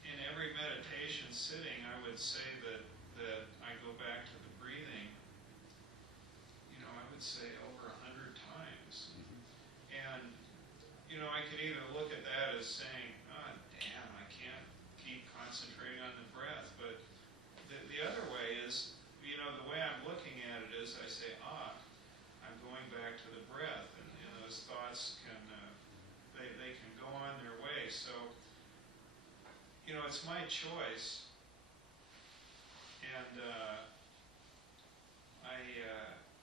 in every meditation sitting, I would say that I go back to the breathing, I would say over 100 times. And, I could either look at that as saying, oh, damn, I can't keep concentrating on the breath. But the other way is, the way I'm looking at it is I say, I'm going back to the breath. And those thoughts can, they can go on their way. So, it's my choice. And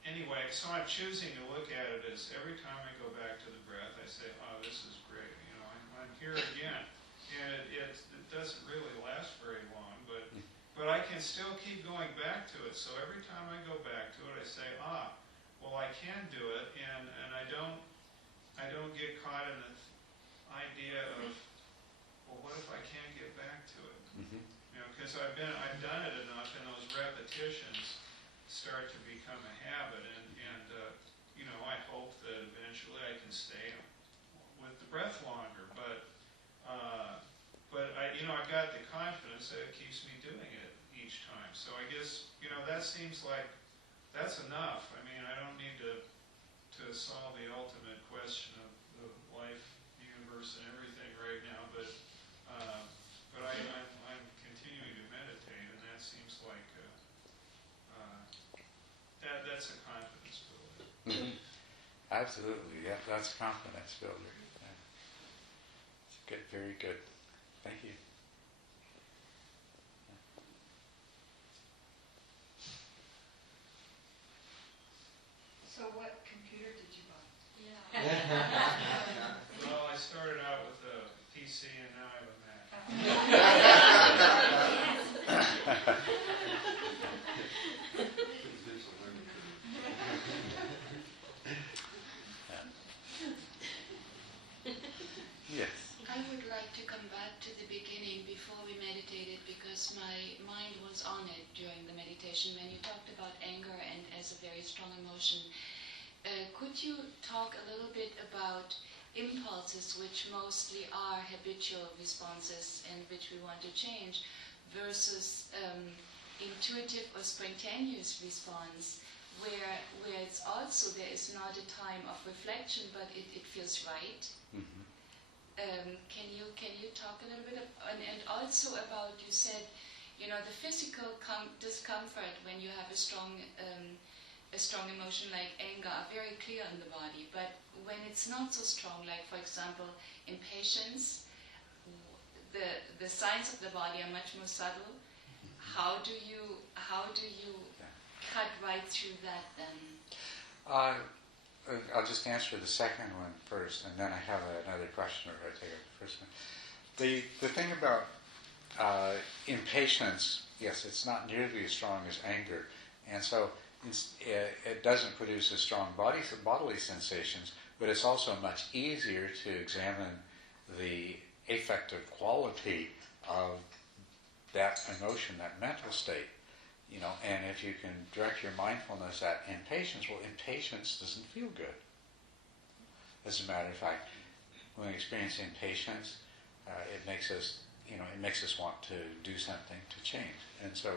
anyway, so I'm choosing to look at it as every time I go back to the breath, I say, oh, this is great. I'm here again. And it doesn't really last very long, but I can still keep going back to it. So every time I go back to it, I say, well, I can do it, and I don't get caught in the idea of, well, what if I can't get back to it? Because I've done it enough, and those repetitions start to become a habit, and I hope that eventually I can stay with the breath longer. But I've got the confidence that it keeps me doing it each time. So I guess that seems like that's enough. I mean, I don't need to solve the ultimate question of life, the universe, and everything right now. But I'm continuing to meditate, and that seems like that's a confidence builder. Absolutely, yeah, that's a confidence builder. Yeah. It's good, very good. Thank you. So what computer did you buy? Well, I started out with a PC, and now I have a Mac. Yes. I would like to come back to the beginning before we meditated, because my mind was on it during the meditation when you talked about anger and as a very strong emotion. Could you talk a little bit about impulses, which mostly are habitual responses and which we want to change, versus intuitive or spontaneous response, where it's also, there is not a time of reflection, but it feels right? Mm-hmm. Can you talk a little bit and also about, you said, the physical discomfort when you have a strong emotion like anger are very clear in the body, but when it's not so strong, like for example impatience, the signs of the body are much more subtle. How do you cut right through that then? I'll just answer the second one first, and then I have another question where I take up the first one. The thing about impatience, yes, it's not nearly as strong as anger, and so it doesn't produce as strong bodily sensations, but it's also much easier to examine the affective quality of that emotion, that mental state. And if you can direct your mindfulness at impatience, well, impatience doesn't feel good. As a matter of fact, when we experience impatience, it makes us, it makes us want to do something to change. And so,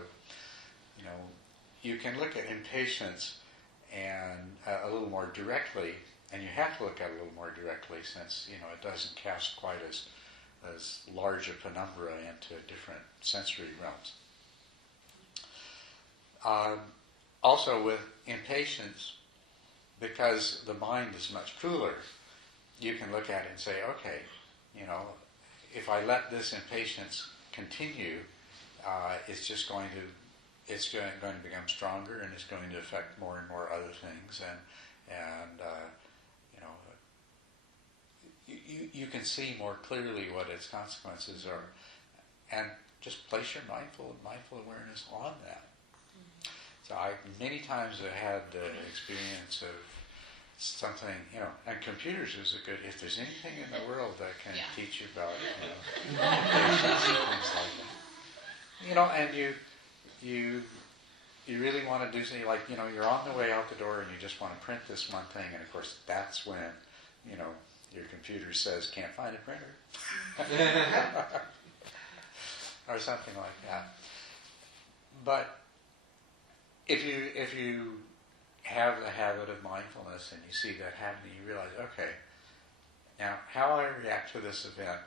you can look at impatience and a little more directly, and you have to look at it a little more directly since, it doesn't cast quite as large a penumbra into different sensory realms. Also with impatience, because the mind is much cooler, you can look at it and say, okay, if I let this impatience continue, it's going to become stronger, and it's going to affect more and more other things, and you can see more clearly what its consequences are, and just place your mindful awareness on that. So many times I had the experience of something, and computers is a good, if there's anything in the world that can teach you about, patience and things like that. And you really want to do something like, you're on the way out the door and you just want to print this one thing, and of course that's when, your computer says can't find a printer. Or something like that. But if you have the habit of mindfulness and you see that happening, you realize, okay, now how I react to this event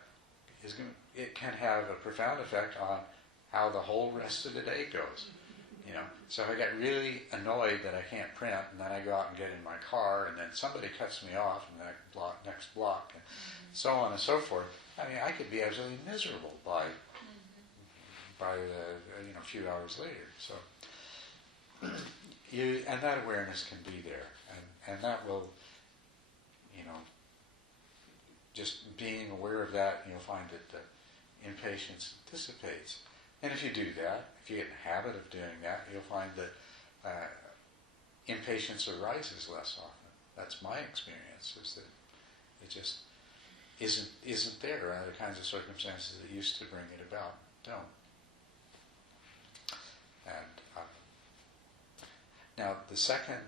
it can have a profound effect on how the whole rest of the day goes. So if I get really annoyed that I can't print, and then I go out and get in my car, and then somebody cuts me off in the next block, and so on and so forth. I could be absolutely miserable by a few hours later. So and that awareness can be there, and that will, just being aware of that, you'll find that the impatience dissipates. And if you do that, if you get in the habit of doing that, you'll find that impatience arises less often. That's my experience, is that it just isn't there. Other kinds of circumstances that used to bring it about don't. And now the second,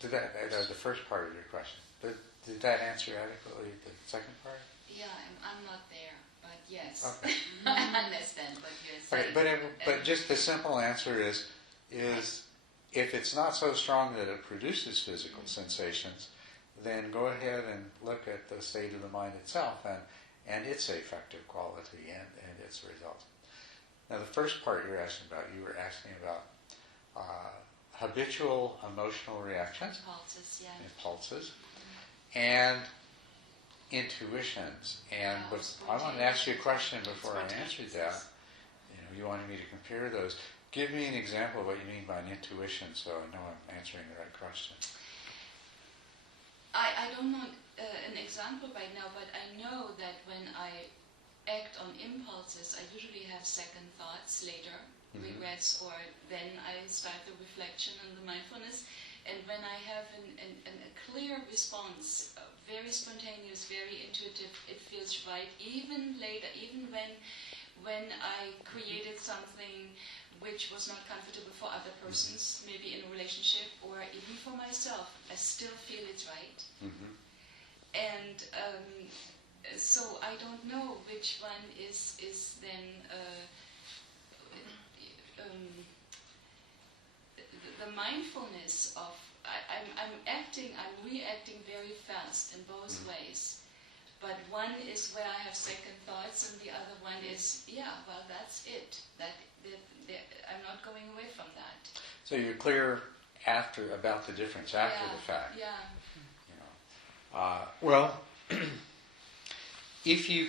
the first part of your question, did that answer adequately the second part? Yeah, I'm not there, but yes. Okay. I understand what you're saying. But just the simple answer is if it's not so strong that it produces physical sensations, then go ahead and look at the state of the mind itself and its affective quality and its results. Now the first part you were asking about habitual emotional reactions. Impulses, yeah. Impulses. And intuitions. And I wanted to ask you a question before I answered that. You wanted me to compare those. Give me an example of what you mean by an intuition, so I know I'm answering the right question. I don't know an example right now, but I know that when I act on impulses, I usually have second thoughts later, regrets, or then I start the reflection and the mindfulness. And when I have a clear response, very spontaneous, very intuitive, it feels right. Even later, even when I created something which was not comfortable for other persons, maybe in a relationship or even for myself, I still feel it's right. Mm-hmm. And so I don't know which one is then the mindfulness of I'm reacting very fast in both ways. But one is where I have second thoughts, and the other one is, that's it. I'm not going away from that. So you're clear about the difference after the fact. Yeah. Well, if you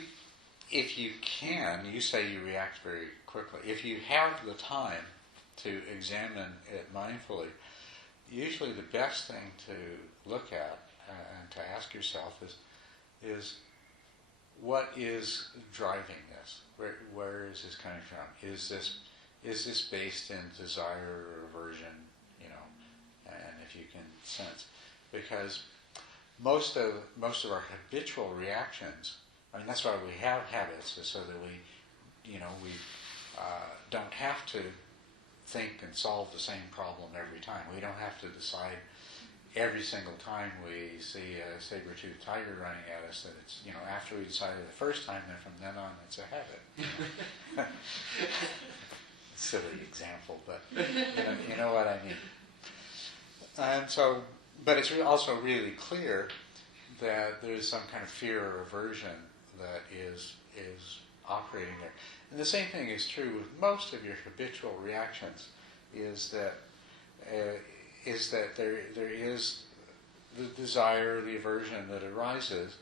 can, you say you react very quickly. If you have the time to examine it mindfully, usually the best thing to look at and to ask yourself is what is driving this? Where is this coming from? Is this based in desire or aversion? And if you can sense, because most of our habitual reactions, that's why we have habits, so that we don't have to think and solve the same problem every time. We don't have to decide, every single time we see a saber-toothed tiger running at us, that it's, after we decided the first time, then from then on it's a habit. Silly example, but you know what I mean. And so, but it's also really clear that there's some kind of fear or aversion that is operating there. And the same thing is true with most of your habitual reactions, is that there is the desire, the aversion that arises,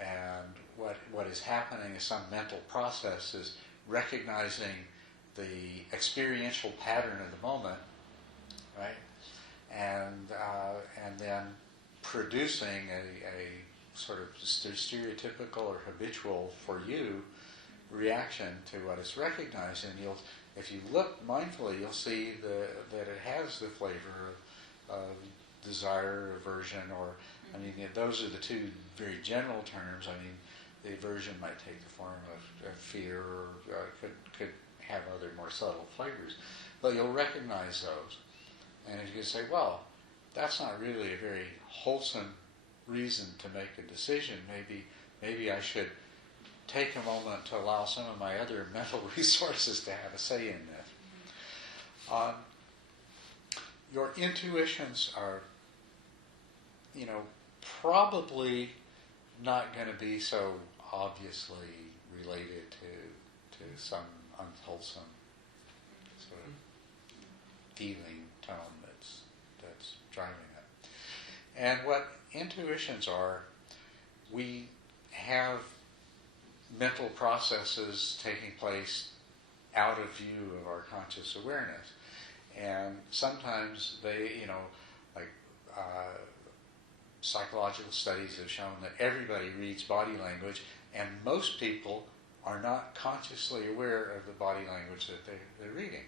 and what is happening is some mental process is recognizing the experiential pattern of the moment, right, and then producing a sort of stereotypical or habitual for you reaction to what is recognized, and if you look mindfully, you'll see that it has the flavor of desire, aversion, or, I mean, those are the two very general terms. I mean, the aversion might take the form of fear, or could have other more subtle flavors. But you'll recognize those. And if you say, well, that's not really a very wholesome reason to make a decision, maybe I should take a moment to allow some of my other mental resources to have a say in this. Your intuitions are, probably not going to be so obviously related to some unwholesome sort of feeling tone that's driving it. And what intuitions are, we have mental processes taking place out of view of our conscious awareness. And sometimes they, psychological studies have shown that everybody reads body language, and most people are not consciously aware of the body language that they're reading.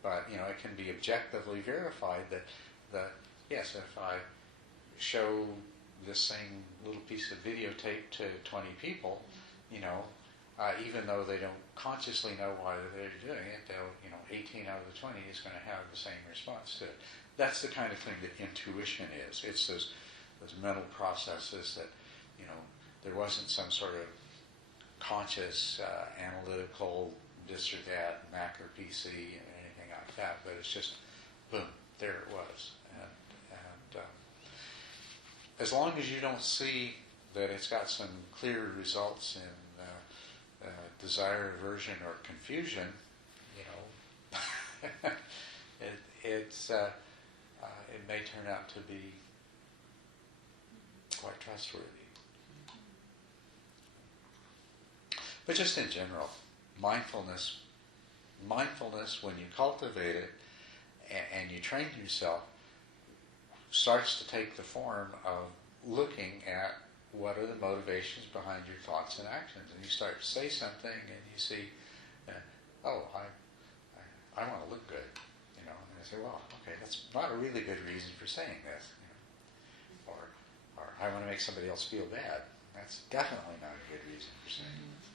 But, it can be objectively verified that yes, if I show this same little piece of videotape to 20 people, even though they don't consciously know why they're doing it, they'll, 18 out of the 20 is going to have the same response to it. That's the kind of thing that intuition is. It's those mental processes that, there wasn't some sort of conscious, analytical, this or that, Mac or PC, and anything like that, but it's just, boom, there it was. And as long as you don't see that it's got some clear results in desire, aversion, or confusion, it may turn out to be quite trustworthy. But just in general, mindfulness, when you cultivate it and you train yourself, starts to take the form of looking at what are the motivations behind your thoughts and actions. And you start to say something and you see, I want to look good, and I say, well, okay, that's not a really good reason for saying this, or I want to make somebody else feel bad. That's definitely not a good reason for saying it.